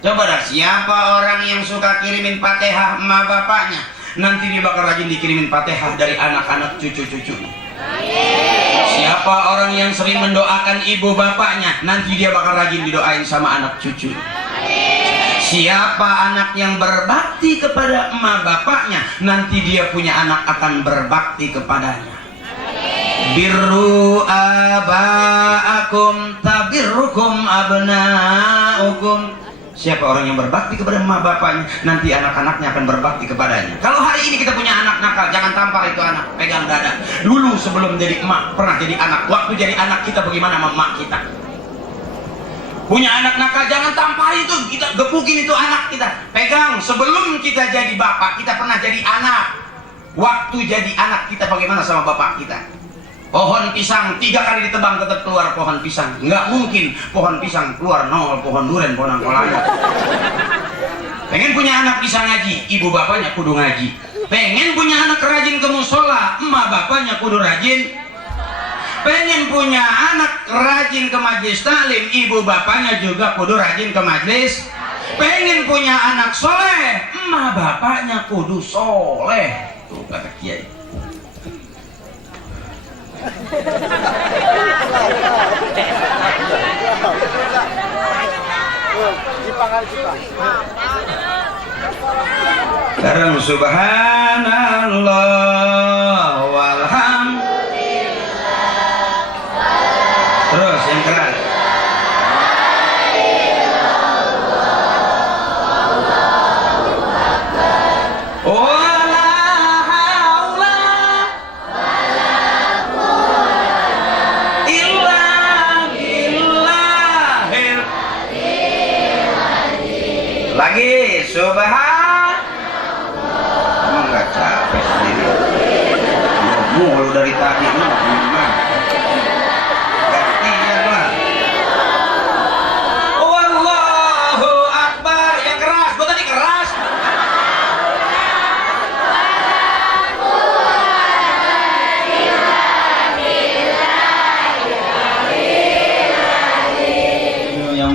Coba dah, siapa orang yang suka kirimin Fatihah sama bapaknya, nanti dia bakal rajin dikirimin Fatihah dari anak-anak cucu-cucunya. Siapa orang yang sering mendoakan ibu bapaknya, nanti dia bakal rajin didoain sama anak cucu. Siapa anak yang berbakti kepada emak bapaknya, nanti dia punya anak akan berbakti kepadanya. Birru aba'akum tabirrukum abna'ukum. Siapa orang yang berbakti kepada emak bapaknya, nanti anak-anaknya akan berbakti kepadanya. Kalau hari ini kita punya anak nakal, jangan tampar itu anak, pegang dada. Dulu sebelum jadi emak, pernah jadi anak. Waktu jadi anak kita bagaimana sama emak kita? Punya anak nakal, jangan tampar itu, kita gepukin itu anak kita. Pegang, sebelum kita jadi bapak, kita pernah jadi anak. Waktu jadi anak kita bagaimana sama bapak kita? Pohon pisang 3 kali ditebang tetap keluar pohon pisang. Nggak mungkin pohon pisang keluar 0 pohon duren, pohon angkolana. Pengen punya anak bisa ngaji, ibu bapaknya kudu ngaji. Pengen punya anak rajin ke musola, emak bapaknya kudu rajin. Pengen punya anak rajin ke majelis taklim, ibu bapaknya juga kudu rajin ke majelis. Pengen punya anak soleh, emak bapaknya kudu soleh. Tuh kata kiai. Sekarang subhanallah walhamdulillah. Terus yang keras. Lagi subhanallah. Emang nggak capek sendiri. Mulu dari tadi gantian lah.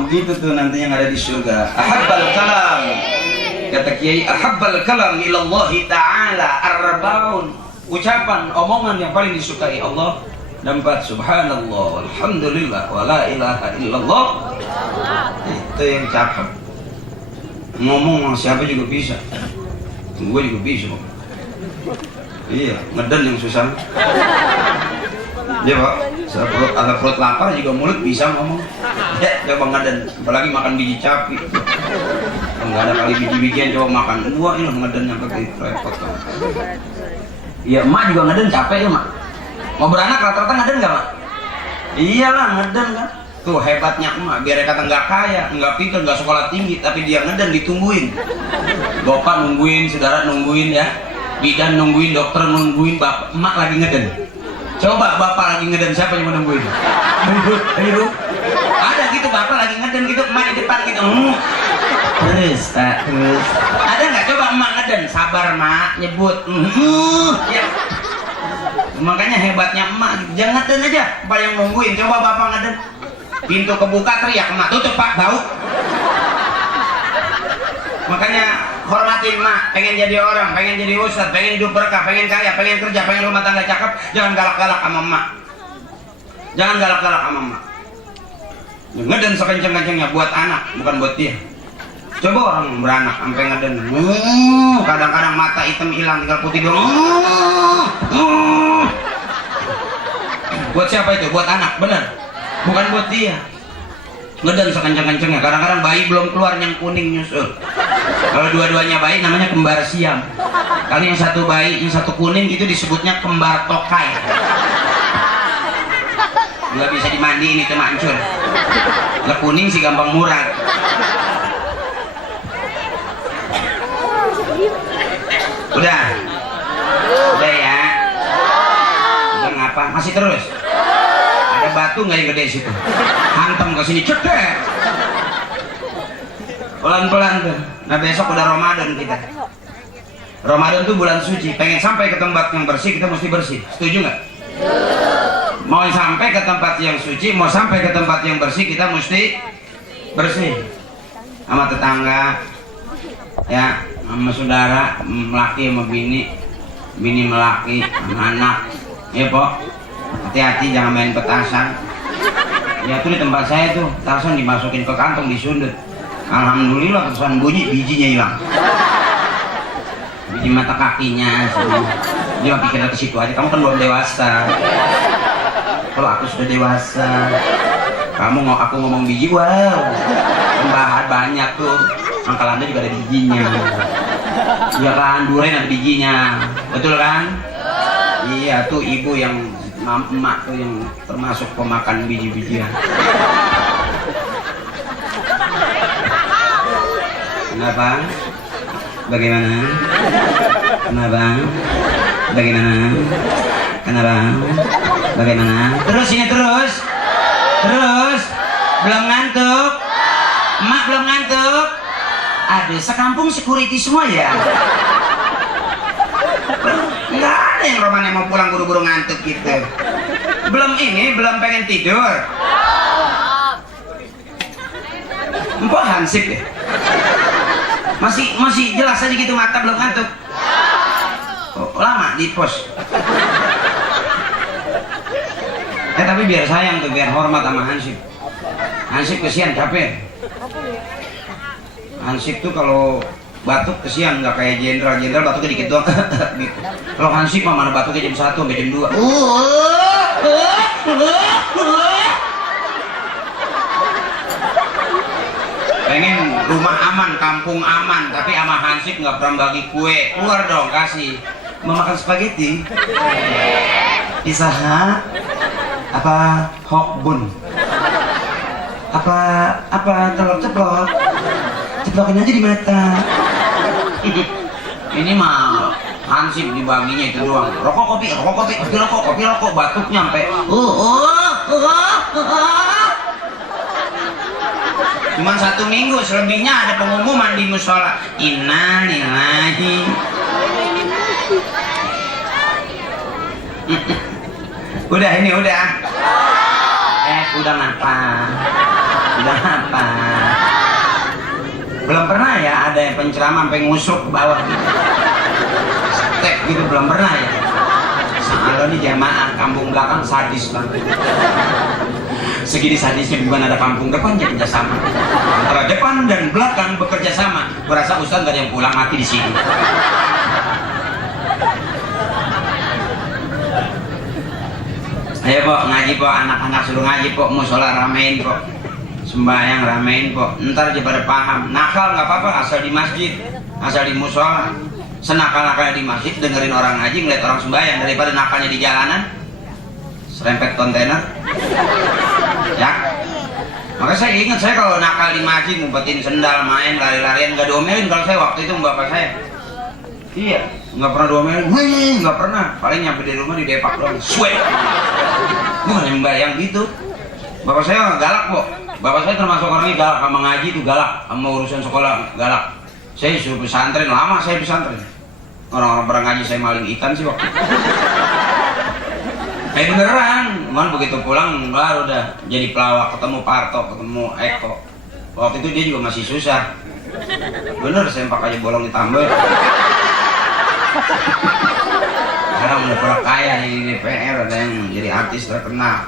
begitu tuh nantinya yang ada di surga. Ahabbal kalam, kata Kiai, ahabbal kalam ilallahi ta'ala arbaun, ucapan omongan yang paling disukai Allah nampak subhanallah walhamdulillah wala ilaha illallah. Itu yang cakep. Ngomong siapa juga bisa, gue juga bisa. Iya, ngeden yang susah. Ya Pak, ada perut lapar juga mulut bisa ngomong. Ya, coba ngeden, apalagi makan biji capi. Enggak ada kali biji-bijian coba makan. Wah, ini ngeden yang kayak repot. Iya, emak juga ngeden capek ya, Mak. Mau beranak rata-rata ngeden enggak, Mak? Iyalah, ngeden kan. Tuh hebatnya emak, biar kata nggak kaya, nggak pintar, nggak sekolah tinggi, tapi dia ngeden ditungguin. Bapak nungguin, saudara nungguin ya. Bidan nungguin, dokter nungguin, bapak, emak lagi ngeden. Coba bapak lagi ngeden, siapa yang mau nungguin? Ayo, ada gitu bapak lagi ngeden gitu, emak di depan gitu. Terus, terus. Ada nggak coba emak ngeden? Sabar mak, nyebut. Ya. Makanya hebatnya emak, jangan ngeden aja, apa yang nungguin? Coba bapak ngeden, pintu kebuka teriak emak, tutup pak, bau. Makanya hormatin mak, pengen jadi orang, pengen jadi ustadz, pengen hidup berkah, pengen kaya, pengen kerja, pengen rumah tangga cakep, jangan galak-galak sama mak. Jangan galak-galak sama mak. Ngeden sekenceng-kencengnya buat anak, bukan buat dia. Coba orang beranak sampai ngeden, kadang-kadang mata hitam hilang, tinggal putih doang. Buat siapa itu? Buat anak, bener? Bukan buat dia. Ngeden sekenceng-kencengnya, kadang-kadang bayi belum keluar yang kuning nyusul. Kalau dua-duanya bayi namanya kembar siam. Kalau yang satu bayi, yang satu kuning itu disebutnya kembar tokai. Nggak bisa dimandiin itu mancur. Lah kuning sih gampang murah. Udah ya. Udah ngapa? Masih terus? Ada batu nggak yang gede situ? Hantam ke sini cedek. Pelan-pelan tuh. Nah besok udah Ramadan kita. Ramadan tuh bulan suci. Pengen sampai ke tempat yang bersih, kita mesti bersih. Setuju nggak? Mau sampai ke tempat yang suci, mau sampai ke tempat yang bersih, kita mesti bersih. Sama tetangga, ya, sama saudara, melaki sama bini, bini melaki, sama anak. Ya Pok, hati-hati jangan main petasan. Ya tuh di tempat saya tuh, petasan dimasukin ke kantong, disundut. Alhamdulillah petasan bunyi, bijinya hilang. Biji mata kakinya, dia pikir ke situ aja. Kamu kan belum dewasa. Kalau aku sudah dewasa, kamu mau aku ngomong biji, wow, tambahan banyak tuh. Angkalannya juga ada bijinya. Iya kan, durian ada bijinya, betul kan? Iya tuh ibu yang emak tuh yang termasuk pemakan biji-bijian. Kenapa? Bagaimana? Kenapa? Bagaimana? Kenapa? Bagaimana? Terus ini terus. Terus. Belum ngantuk? Emak belum ngantuk? Aduh, sekampung security semua ya. Nggak ada yang roman yang mau pulang buru-buru ngantuk gitu. Belum ini, belum pengen tidur. Empok hansip ya? Masih jelas aja gitu mata belum ngantuk. Oh, lama di pos. Tapi biar sayang tuh, biar hormat sama Hansip. Hansip kesian capek. Hansip tuh kalau batuk kesian, nggak kayak jenderal batuknya dikit doang. Gitu. Kalau Hansip mah mana batuknya jam 1 sampai jam 2. Pengen rumah aman, kampung aman, tapi sama Hansip nggak pernah bagi kue. Keluar dong, kasih. Mau makan spaghetti? Pisaha? Apa hokbun? Apa telur ceplok? Ceplokin aja di mata. Ini mah Hansip dibaginya itu doang. Rokok kopi rokok, batuk nyampe. Cuman 1 minggu, selebihnya ada pengumuman di musola. Innalillahi. Udah ini udah. Udah ngapa? Udah apa? pernah ya ada yang penceramah sampai ngusuk ke bawah gitu. Step gitu belum pernah ya. Soalnya nih jamaah kampung belakang sadis banget. Segini sadisnya bukan ada kampung depan ya kerjasama. Antara depan dan belakang bekerja sama. Berasa Ustaz gak ada yang pulang mati di sini. Ayo Pok, ngaji Pok, anak-anak suruh ngaji Pok, musola ramein Pok, sembahyang ramein Pok, ntar aja pada paham. Nakal nggak apa-apa, asal di masjid, asal di musola. Senakal-nakalnya di masjid, dengerin orang ngaji, ngeliat orang sembahyang, daripada nakalnya di jalanan, serempet kontainer. Ya, maka saya ingat saya kalau nakal di masjid, ngumpetin sendal, main, lari-larian, nggak diomelin kalau saya waktu itu bapak saya. Iya, nggak pernah diomelin, nggak pernah. Paling nyampe di rumah didepak doang, sweat. Bukan yang bayang gitu. Bapak saya galak Pok. Bapak saya termasuk orangnya galak, sama ngaji itu galak, sama urusan sekolah galak. Saya suruh pesantren, lama saya pesantren. Orang-orang pernah ngaji saya maling ikan sih waktu itu. Beneran, cuman begitu pulang baru udah jadi pelawak, ketemu Parto, ketemu Eko. Waktu itu dia juga masih susah. Bener, sempak aja bolong ditambal. Sekarang udah pernah kaya di DPR, ada yang jadi artis terkenal.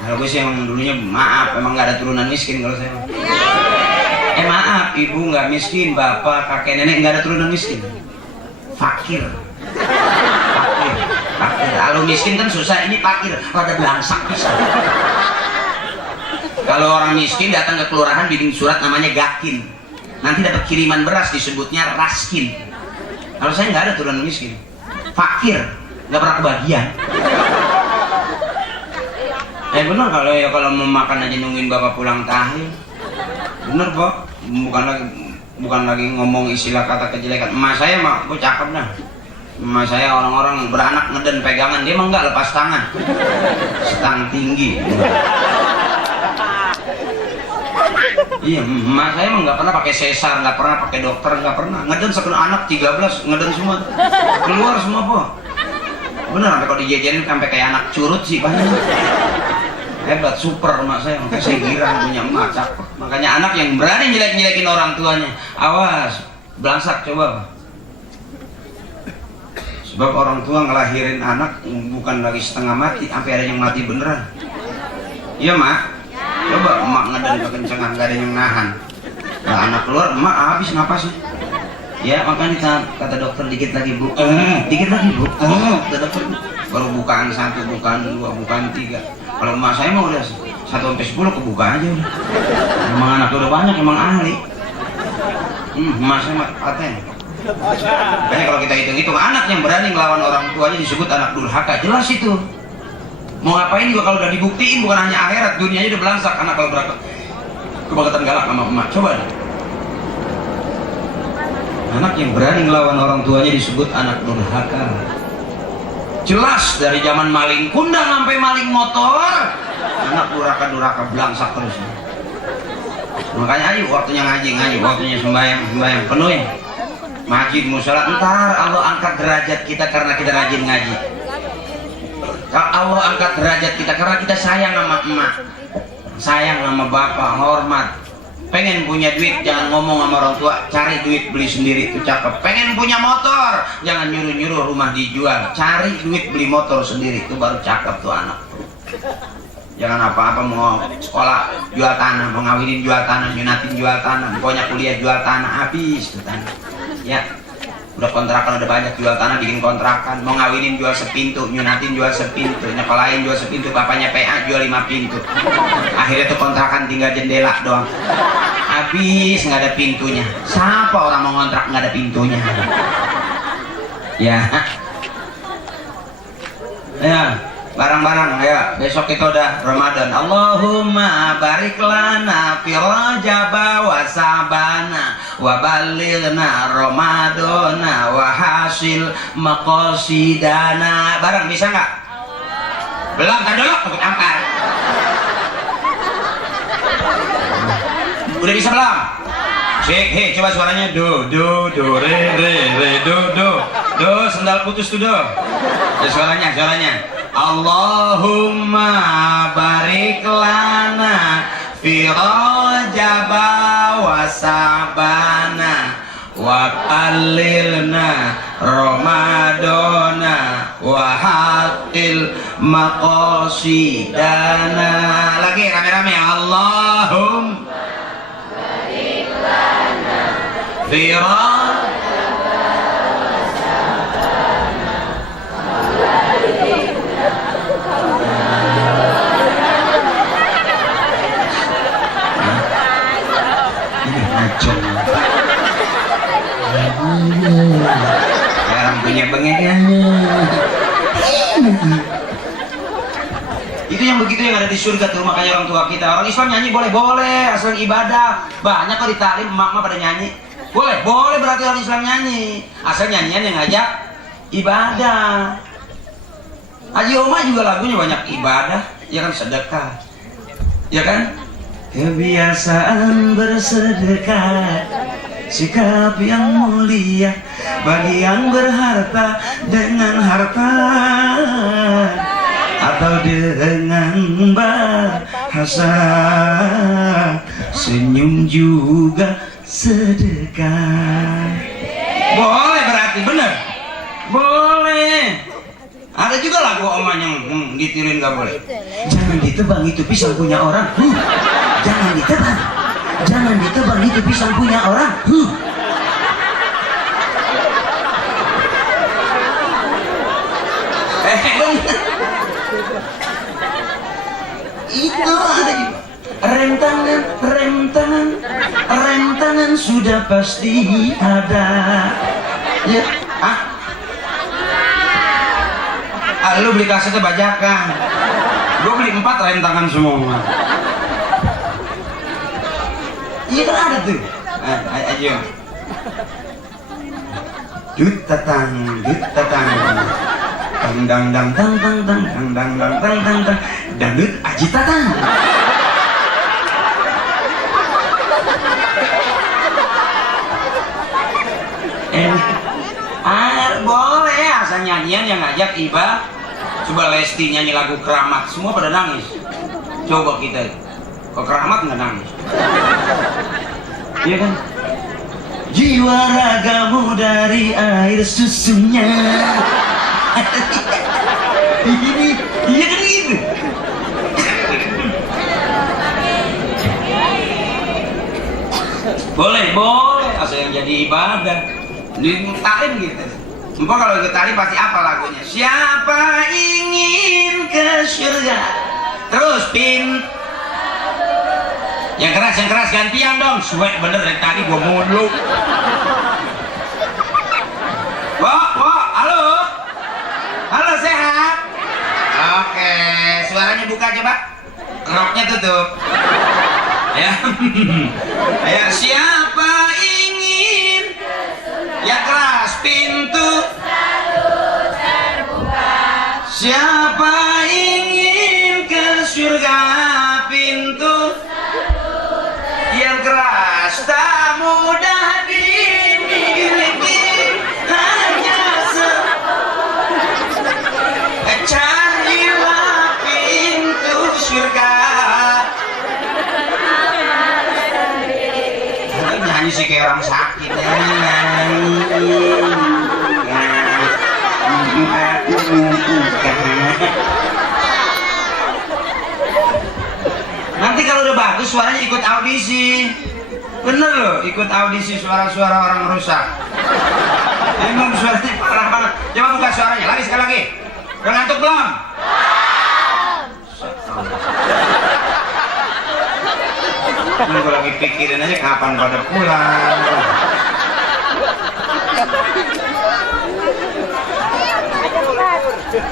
Kalau gue sih emang dulunya maaf, emang gak ada turunan miskin kalau saya. Maaf, ibu gak miskin, bapak, kakek, nenek gak ada turunan miskin. Fakir. Fakir. Kalau miskin kan susah, ini fakir, pada belangsak bisa. Kalau orang miskin datang ke kelurahan bikin surat namanya gakin. Nanti dapat kiriman beras disebutnya raskin. Kalau saya nggak ada turunan miskin, fakir, nggak pernah kebagian. Bener kalau mau makan aja nungguin bapak pulang tahil. Bener Pok, bukan lagi ngomong istilah kata kejelekan. Emak saya mah, gue cakep dah. Emak saya orang-orang beranak ngeden pegangan, dia mah nggak lepas tangan, setang tinggi. Iya, emak saya emang nggak pernah pakai sesar, nggak pernah pakai dokter, nggak pernah. Ngeden sekena anak 13, ngeden semua, keluar semua Pok. Bener, sampai kalau dijajanin sampai kayak anak curut sih banyak. Hebat, super emak saya, makanya saya girang punya emak cakep. Makanya anak yang berani jelek-jelekin orang tuanya, awas, belangsak coba. Sebab orang tua ngelahirin anak bukan lagi setengah mati, sampai ada yang mati beneran. Iya Mak. Coba emak ngeden kekencengan, gak ada yang nahan. Nah, anak keluar, emak habis napasnya. Ya makanya kata dokter dikit lagi Bu, dikit lagi Bu, kata dokter. Baru bukaan 1, bukaan 2, bukaan 3. Kalau emak saya mah udah 1 sampai 10 kebuka aja udah. Emang anaknya udah banyak, emang ahli. Emak saya mah paten. Makanya kalau kita hitung-hitung, anak yang berani ngelawan orang tuanya disebut anak durhaka, jelas itu. Mau ngapain juga kalau udah dibuktiin, bukan hanya akhirat, dunianya udah belangsak. Anak kalau berapa kebangetan galak sama emak, coba deh. Anak yang berani ngelawan orang tuanya disebut anak durhaka. Jelas dari zaman maling kundang sampai maling motor, anak durhaka belangsak terus. Makanya ayo waktunya ngaji, waktunya sembahyang penuhin masjid musola. Ntar Allah angkat derajat kita karena kita rajin ngaji. Allah angkat derajat kita karena kita sayang sama emak, sayang sama bapak, hormat. Pengen punya duit, jangan ngomong sama orang tua, cari duit beli sendiri, itu cakep. Pengen punya motor, jangan nyuruh-nyuruh rumah dijual, cari duit beli motor sendiri, itu baru cakep tuh anak. Jangan apa-apa mau sekolah jual tanah, mau ngawinin jual tanah, nyunatin jual tanah, pokoknya kuliah jual tanah, habis tuh tanah. Ya, udah kontrakan udah banyak, jual tanah bikin kontrakan, mau ngawinin jual sepintu, nyunatin jual sepintu, nyekolahin jual sepintu, bapaknya PA jual 5 pintu. Akhirnya tuh kontrakan tinggal jendela doang, habis nggak ada pintunya. Siapa orang mau ngontrak nggak ada pintunya? Ya, ya. Barang-barang ya, besok kita udah Ramadan. Allahumma barik lana fi Rajab wa Sabana wa balighna Ramadana wa hasil maqasidana. Barang bisa nggak? Belum, tar dulu, takut angkat. Udah bisa belum? Cek, hei, coba suaranya do, re, do, sendal putus tuh do. Ya, suaranya. Allahumma barik lana fi Rajab wa sabana wa qalilna ramadana wa haqqil maqasidana. Lagi rame-rame, Allahum Firat sekarang punya bengeknya. Itu yang begitu yang ada di surga tuh, makanya orang tua kita. Orang Islam nyanyi boleh asal ibadah. Banyak kok di talim emak-emak pada nyanyi. Boleh berarti orang Islam nyanyi, asal nyanyian yang ngajak ibadah. Haji Oma juga lagunya banyak ibadah, ya kan, sedekah, ya kan. Kebiasaan bersedekah, sikap yang mulia bagi yang berharta dengan harta atau dengan bahasa senyum juga sedekah. Boleh berarti, bener, boleh. Ada juga lagu Oma yang ditirin gak boleh. Jangan ditebang itu pisang punya orang. Jangan ditebang itu pisang punya orang. Itu ada juga. Rentangan sudah pasti ada. Ya, lu beli kasetnya bajakan. Gue beli 4 rentangan semua. Iya kan ada tuh. Ayo. Dut tatang. Dang dangdut aji tatang. Boleh asal nyanyian yang ngajak iba. Coba Lesti nyanyi lagu Keramat, semua pada nangis. Coba kita kok Keramat nggak nangis? Iya kan? Jiwa ragamu dari air susunya. Ini iya kan gitu. Boleh asal yang jadi ibadah di talim gitu. Empok kalau ikut tali pasti apa lagunya? Siapa ingin ke surga? Terus yang keras gantian dong. Suek bener dari tadi gua mulu. Halo sehat? Oke, suaranya buka coba. Roknya tutup. Ya. Ayo, siapa ingin? Ya keras, pintu selalu terbuka. Siapa ingin ke surga, pintu selalu terbuka. Yang keras, tak mudah dimiliki, hanya carilah pintu surga. Nyanyi sih kayak orang sakit ya. Nanti kalau udah bagus suaranya ikut audisi. Bener loh, ikut audisi suara-suara orang rusak. Emang suaranya parah. Coba buka suaranya, lagi sekali lagi. Udah ngantuk belum? Ini gue lagi pikirin aja kapan pada pulang.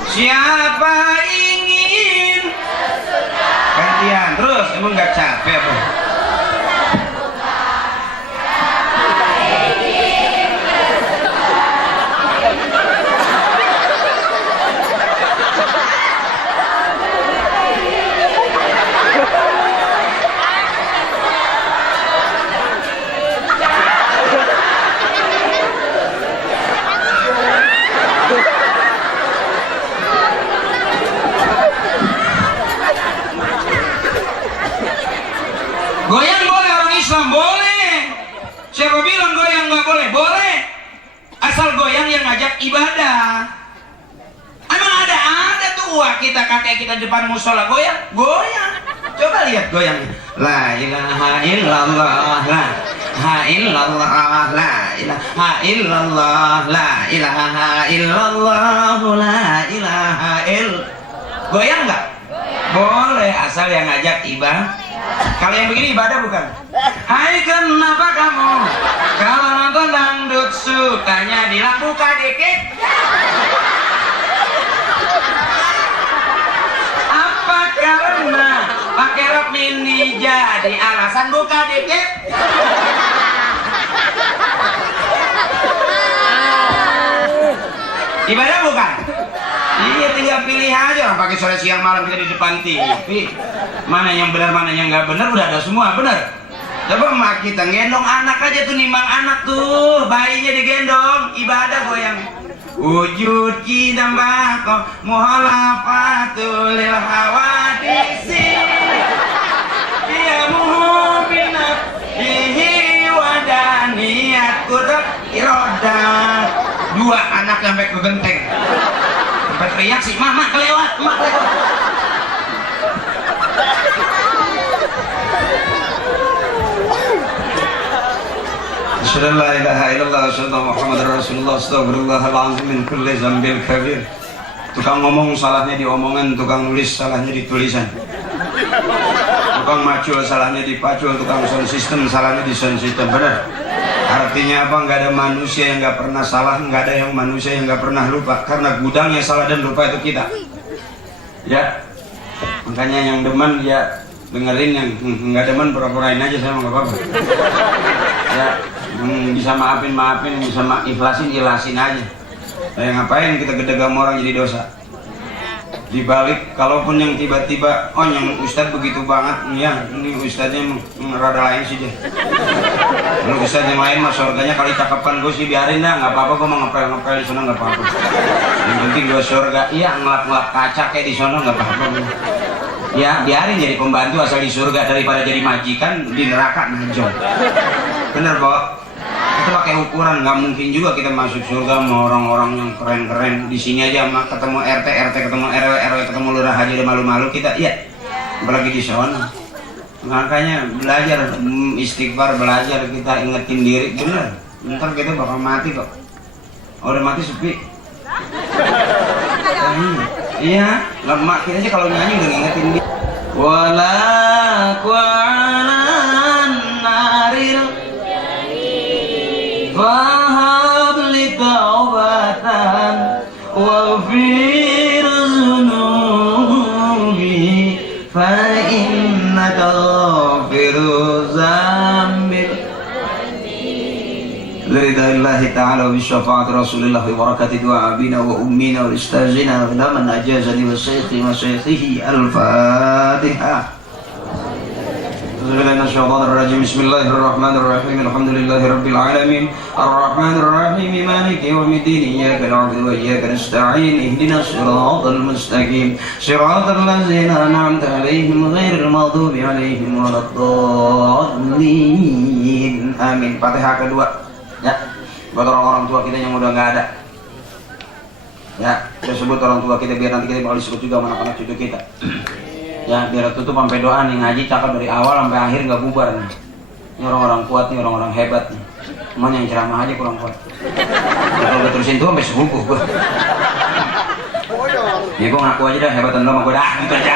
Siapa ingin gantian terus, emang gak capek apa? Goyang boleh, orang Islam boleh. Siapa bilang goyang nggak boleh? Boleh. Asal goyang yang ngajak ibadah. Emang ada tuh kita kakek kita depan musola goyang? Goyang. Coba lihat goyang. La ilaha illallah, la ilaha illallah, la ilaha illallah, la ilaha illallah, la ilaha illallah. Goyang nggak? Boleh, asal yang ngajak ibadah. Kalau yang begini ibadah bukan? Hai, kenapa kamu kalau nonton dangdut sukanya bilang buka dikit? Apa karena pakai rok mini jadi alasan buka dikit? Ibadah bukan? Iya, tinggal pilih aja. Orang pakai sore siang malam kita di depan TV. Mana yang benar, mana yang nggak benar, udah ada semua, benar. Coba mak kita gendong anak aja tuh, nimbang anak tuh, bayinya digendong, ibadah goyang. Wujud kita bako muhalafatul hawadisi. Dia muhbinat bihi wadaniyat kurat irodat. Dua anak yang sampai ke genteng. Sampai teriak sih, mak kelewat, mak kelewat. Asyhadu an la ilaha illallah wa asyhadu anna Muhammadar Rasulullah. Astagfirullahaladzim min kulli dzambil kabir. Tukang ngomong salahnya di omongan, tukang nulis salahnya di tulisan. Tukang macul salahnya di pacul, tukang sound system salahnya di sound system. Benar? Artinya apa? Nggak ada manusia yang nggak pernah salah, nggak ada yang manusia yang nggak pernah lupa. Karena gudangnya salah dan lupa itu kita. Ya, makanya yang demen ya dengerin, yang nggak demen pura-purain aja, saya nggak apa-apa. Ya, bisa maafin, bisa ikhlasin aja. Kayak ngapain kita gedegam orang jadi dosa? Dibalik, kalaupun yang tiba-tiba, oh yang ustadz begitu banget, ya ini ustadznya rada lain sih deh. Kalau ustadz yang lain mah surganya kali cakepan, gue sih biarin dah, nggak apa-apa, gue mau ngepel di sana nggak apa-apa. Yang penting gue surga, iya ngelap kaca kayak di sana nggak apa-apa. Ya biarin jadi pembantu asal di surga daripada jadi majikan di neraka najong. Bener kok? Itu pakai ukuran, nggak mungkin juga kita masuk surga sama orang-orang yang keren-keren. Di sini aja ketemu RT ketemu RW ketemu lurah aja udah malu-malu kita, iya. Apalagi di sana. Makanya belajar istighfar, belajar kita ingetin diri, bener. Ntar kita bakal mati kok. Udah mati sepi. Iya, lemak kita aja kalau nyanyi udah ngingetin dia. Wala qa'alan naril fahabli ta'ubatan waghfir zunubi fa innaka ghafiru zambil. Lillahi ta'ala wa bisyafaati Rasulillah wa barakati du'a abina wa ummina wa istazina wa laman ajazani wa syekhi wa syekhihi al-Fatihah. Bismillahirrahmanirrahim. Alhamdulillahi rabbil alamin. Ar-Rahmanir-Rahim. Maliki yaumiddin. Iyyaka na'budu wa iyyaka nasta'in. Ihdinas siratal mustaqim. Siratal ladzina an'amta 'alaihim ghairil maghdubi 'alaihim waladdallin. Amin. Fatihah kedua. Ya, buat orang-orang tua kita yang udah nggak ada. Ya, saya sebut orang tua kita biar nanti kita bakal disebut juga sama anak-anak cucu kita. Ya, biar tutup sampai doa nih, ngaji cakap dari awal sampai akhir nggak bubar nih. Ini orang-orang kuat nih, orang-orang hebat nih. Cuman yang ceramah aja kurang kuat. Ya, kalau gue terusin tuh sampai sepupuh gue. Ya gue ngaku aja dah, hebatan lo sama gue dah, gitu aja.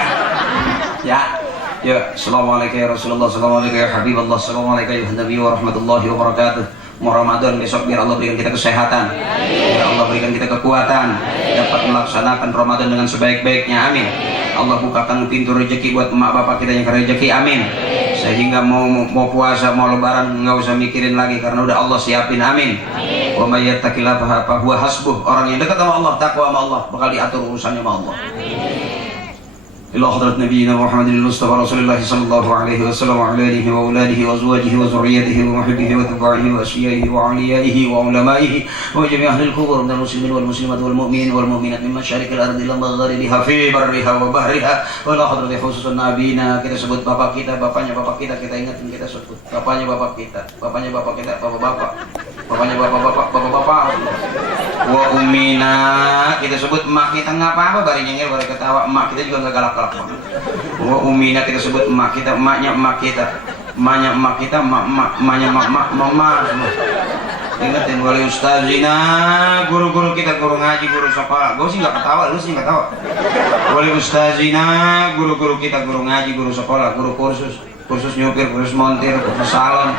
Ya, assalamualaikum ya Rasulullah, assalamualaikum ya Habibullah, assalamualaikum ya Nabi wa rahmatullahi wa barakatuh. Mau Ramadan besok biar Allah berikan kita kesehatan, biar Allah berikan kita kekuatan, dapat melaksanakan Ramadan dengan sebaik-baiknya, amin. Allah bukakan pintu rezeki buat emak bapak kita yang rezeki, amin. Sehingga mau puasa, mau lebaran nggak usah mikirin lagi karena udah Allah siapin, amin. Wa may yattaqillaha fa huwa hasbuh. Orang yang dekat sama Allah, takwa sama Allah, bakal diatur urusannya sama Allah. إلى حضرة نبينا محمد المصطفى رسول الله صلى الله عليه وسلم وعلى آله وأولاده وأزواجه وذريته ومحبه وتبعه وأشيائه وأوليائه وعلمائه وجميع أهل القبور من المسلمين والمسلمات والمؤمنين والمؤمنات من مشارق الأرض إلى مغاربها في برها وبحرها ولا حضرة خصوص نبينا. Kita sebut bapak kita, bapaknya bapak kita, kita ingatkan, kita sebut bapaknya bapak kita, bapaknya bapak kita, bapak-bapak, bapaknya bapak-bapak, bapak-bapak. Wa ummina, kita sebut emak kita, nggak apa-apa, bari nyengir, bari ketawa, emak kita juga nggak galak-galak. Wa ummina, kita sebut emak kita, emaknya emak kita, emaknya emak kita, emaknya emak mama. Ingatin wali ustazina, guru-guru kita, guru ngaji, guru sekolah. Gue sih nggak ketawa, lu sih nggak ketawa. Wali ustazina, guru-guru kita, guru ngaji, guru sekolah, guru kursus nyupir, kursus montir, kursus salon.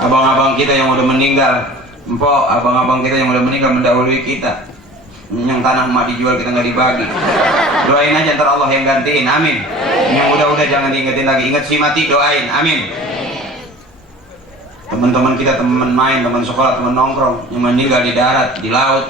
Abang-abang kita yang udah meninggal, empok, abang-abang kita yang udah meninggal mendahului kita. Yang tanah emak dijual, kita nggak dibagi. Doain aja ntar Allah yang gantiin, amin. Yang udah jangan diingetin lagi, inget si mati, doain, amin. Teman-teman kita, teman main, teman sekolah, teman nongkrong yang meninggal di darat, di laut,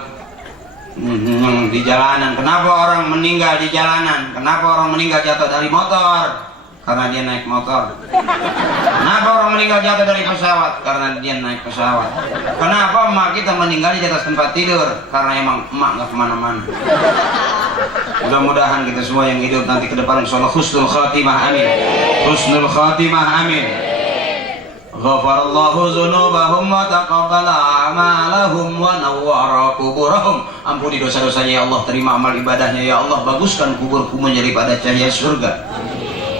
di jalanan. Kenapa orang meninggal di jalanan? Kenapa orang meninggal jatuh dari motor? Karena dia naik motor. Kenapa orang meninggal jatuh dari pesawat? Karena dia naik pesawat. Kenapa emak kita meninggal di atas tempat tidur? Karena emang emak nggak kemana-mana. Mudah-mudahan kita semua yang hidup nanti ke depan insyaallah husnul khatimah, amin. Husnul khatimah, amin. Ghafarallahu dzunubahum wa taqabbala a'malahum wa nawwara kuburahum. Ampuni dosa-dosanya ya Allah, terima amal ibadahnya ya Allah, baguskan kuburku menjadi pada cahaya surga.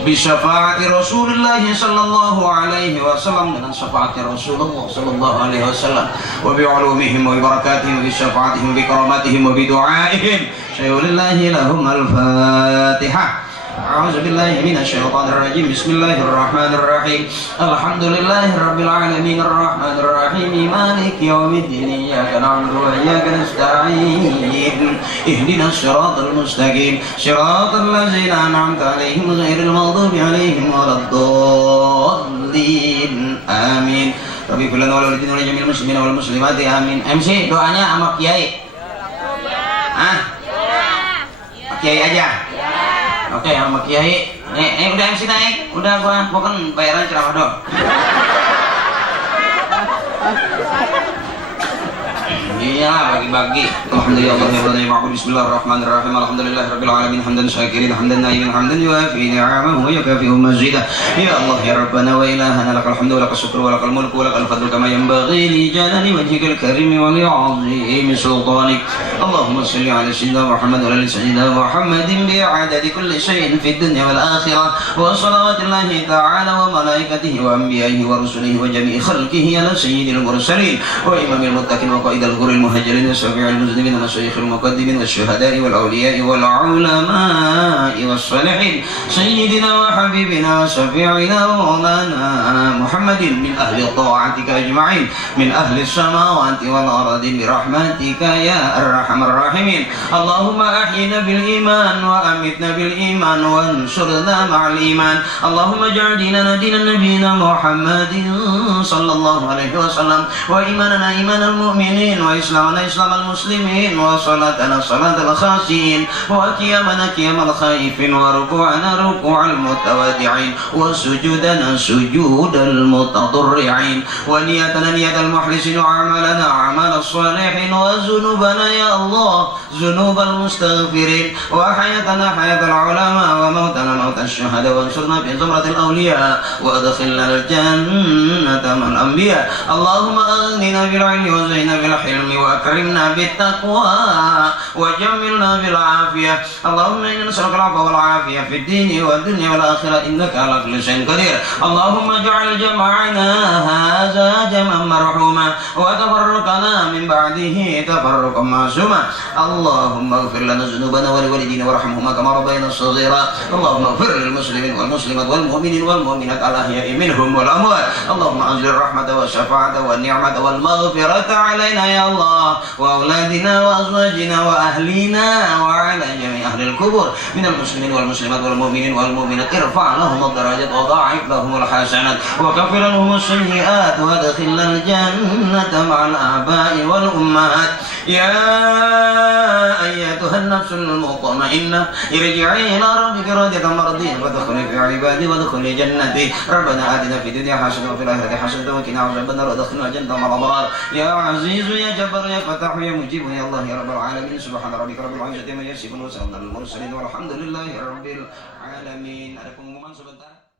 Bisyafaati Rasulullah sallallahu alaihi wasallam, dengan syafaatnya Rasulullah sallallahu alaihi wasallam, wa bi ulumihim wa bi barakatihim wa bi syafaatihim wa bi karamatihim wa bi du'aihim. Syayulillahi lahum al-Fatihah. أعوذ بالله من الشيطان الرجيم. بسم الله الرحمن الرحيم. الحمد لله رب العالمين الرحمن الرحيم مالك يوم الدين إياك نعبد وإياك نستعين اهدنا الصراط المستقيم صراط الذين أنعمت عليهم غير المغضوب عليهم ولا الضالين آمين. Rabbi filana wal walidina wal jamil muslimina wal muslimati amin. MC doanya sama kiai. Kiai aja. Oke, sama kiai. Nih udah MC naik, udah gua kan bayaran ceramah doang. Iya, bagi-bagi. Alhamdulillah, bismillahirrahmanirrahim. Alhamdulillahirabbil alamin, hamdan syakirin, hamdan naimin, hamdan yuafi ni'amahu wa yukafi'u mazidah. Ya Allah ya Rabbana wa ilahana, lakal hamdu wa lakal syukru wa lakal mulku wa lakal fadlu kama yanbaghi li jalali wajhikal karim wa li 'azimi sultanik. Allahumma shalli ala sayyidina Muhammad wa ala sayyidina Muhammadin bi'adadi kulli shay'in fid dunya wal akhirah wa salawatullahi ta'ala wa malaikatihi wa anbiya'ihi wa rusulihi wa jami'i khalqihi ala sayyidil mursalin wa imamil muttaqin wa qaidil المهاجرين والشفيع المذنبين والمشايخ المقدمين والشهداء والأولياء والعلماء والصالحين سيدنا وحبيبنا وشفيعنا ومولانا محمد من أهل طاعتك أجمعين من أهل السماوات والأرض برحمتك يا أرحم الراحمين. اللهم أحينا بالإيمان وأمتنا بالإيمان وانصرنا مع الإيمان. اللهم اجعل ديننا دين نبينا محمد صلى الله عليه وسلم وإيماننا إيمان المؤمنين وإسلامنا إسلام المسلمين وصلاتنا صلاة الخاشعين وقيامنا قيام الخائفين وركوعنا ركوع المتواضعين وسجودنا سجود المتضرعين ونيتنا نية المخلصين وأعمالنا أعمال الصالحين وذنوبنا يا الله ذنوب المستغفرين وحياتنا حياة العلماء وموتنا موت الشهداء وانصرنا بزمرة الأولياء وأدخلنا الجنة مع الأنبياء. اللهم أغننا بالعلم وزينا بالحلم وأكرمنا بالتقوى وجملنا بالعافية. اللهم إنا نسألك العفو والعافية في الدين والدنيا والآخرة إنك على كل شيء قدير. اللهم اجعل جمعنا هذا جمعا مرحوما وتفرقنا من بعده تفرقا معصوما. اللهم اغفر لنا ذنوبنا ولوالدينا وارحمهما كما ربينا صغيرا. اللهم اغفر للمسلمين والمسلمات والمؤمنين والمؤمنات الأحياء منهم والأموات. اللهم أنزل الرحمة والشفاعة والنعمة والمغفرة علينا يا الله وأولادنا وأزواجنا وأهلنا وعلى جميع أهل القبور من المسلمين والمسلمات والمؤمنين والمؤمنات. ارفع لهم الدرجات وضاعف لهم الحسنات وكفر لهم السيئات وادخلنا الجنة مع الآباء والأمهات يا أيتها النفس المطمئنة ارجعي إلى ربك راضية مرضية وادخلي في عبادي وادخلي جنتي ربنا آتنا في الدنيا حسنة وفي الآخرة حسنة وقنا عذاب النار وادخلنا الجنة مع الأبرار يا عزيز يا جبار يا فتاح يا مجيب يا الله يا رب العالمين سبحان ربك رب العزة عما يصفون وسلام على المرسلين والحمد لله رب العالمين. Ada pengumuman sebentar.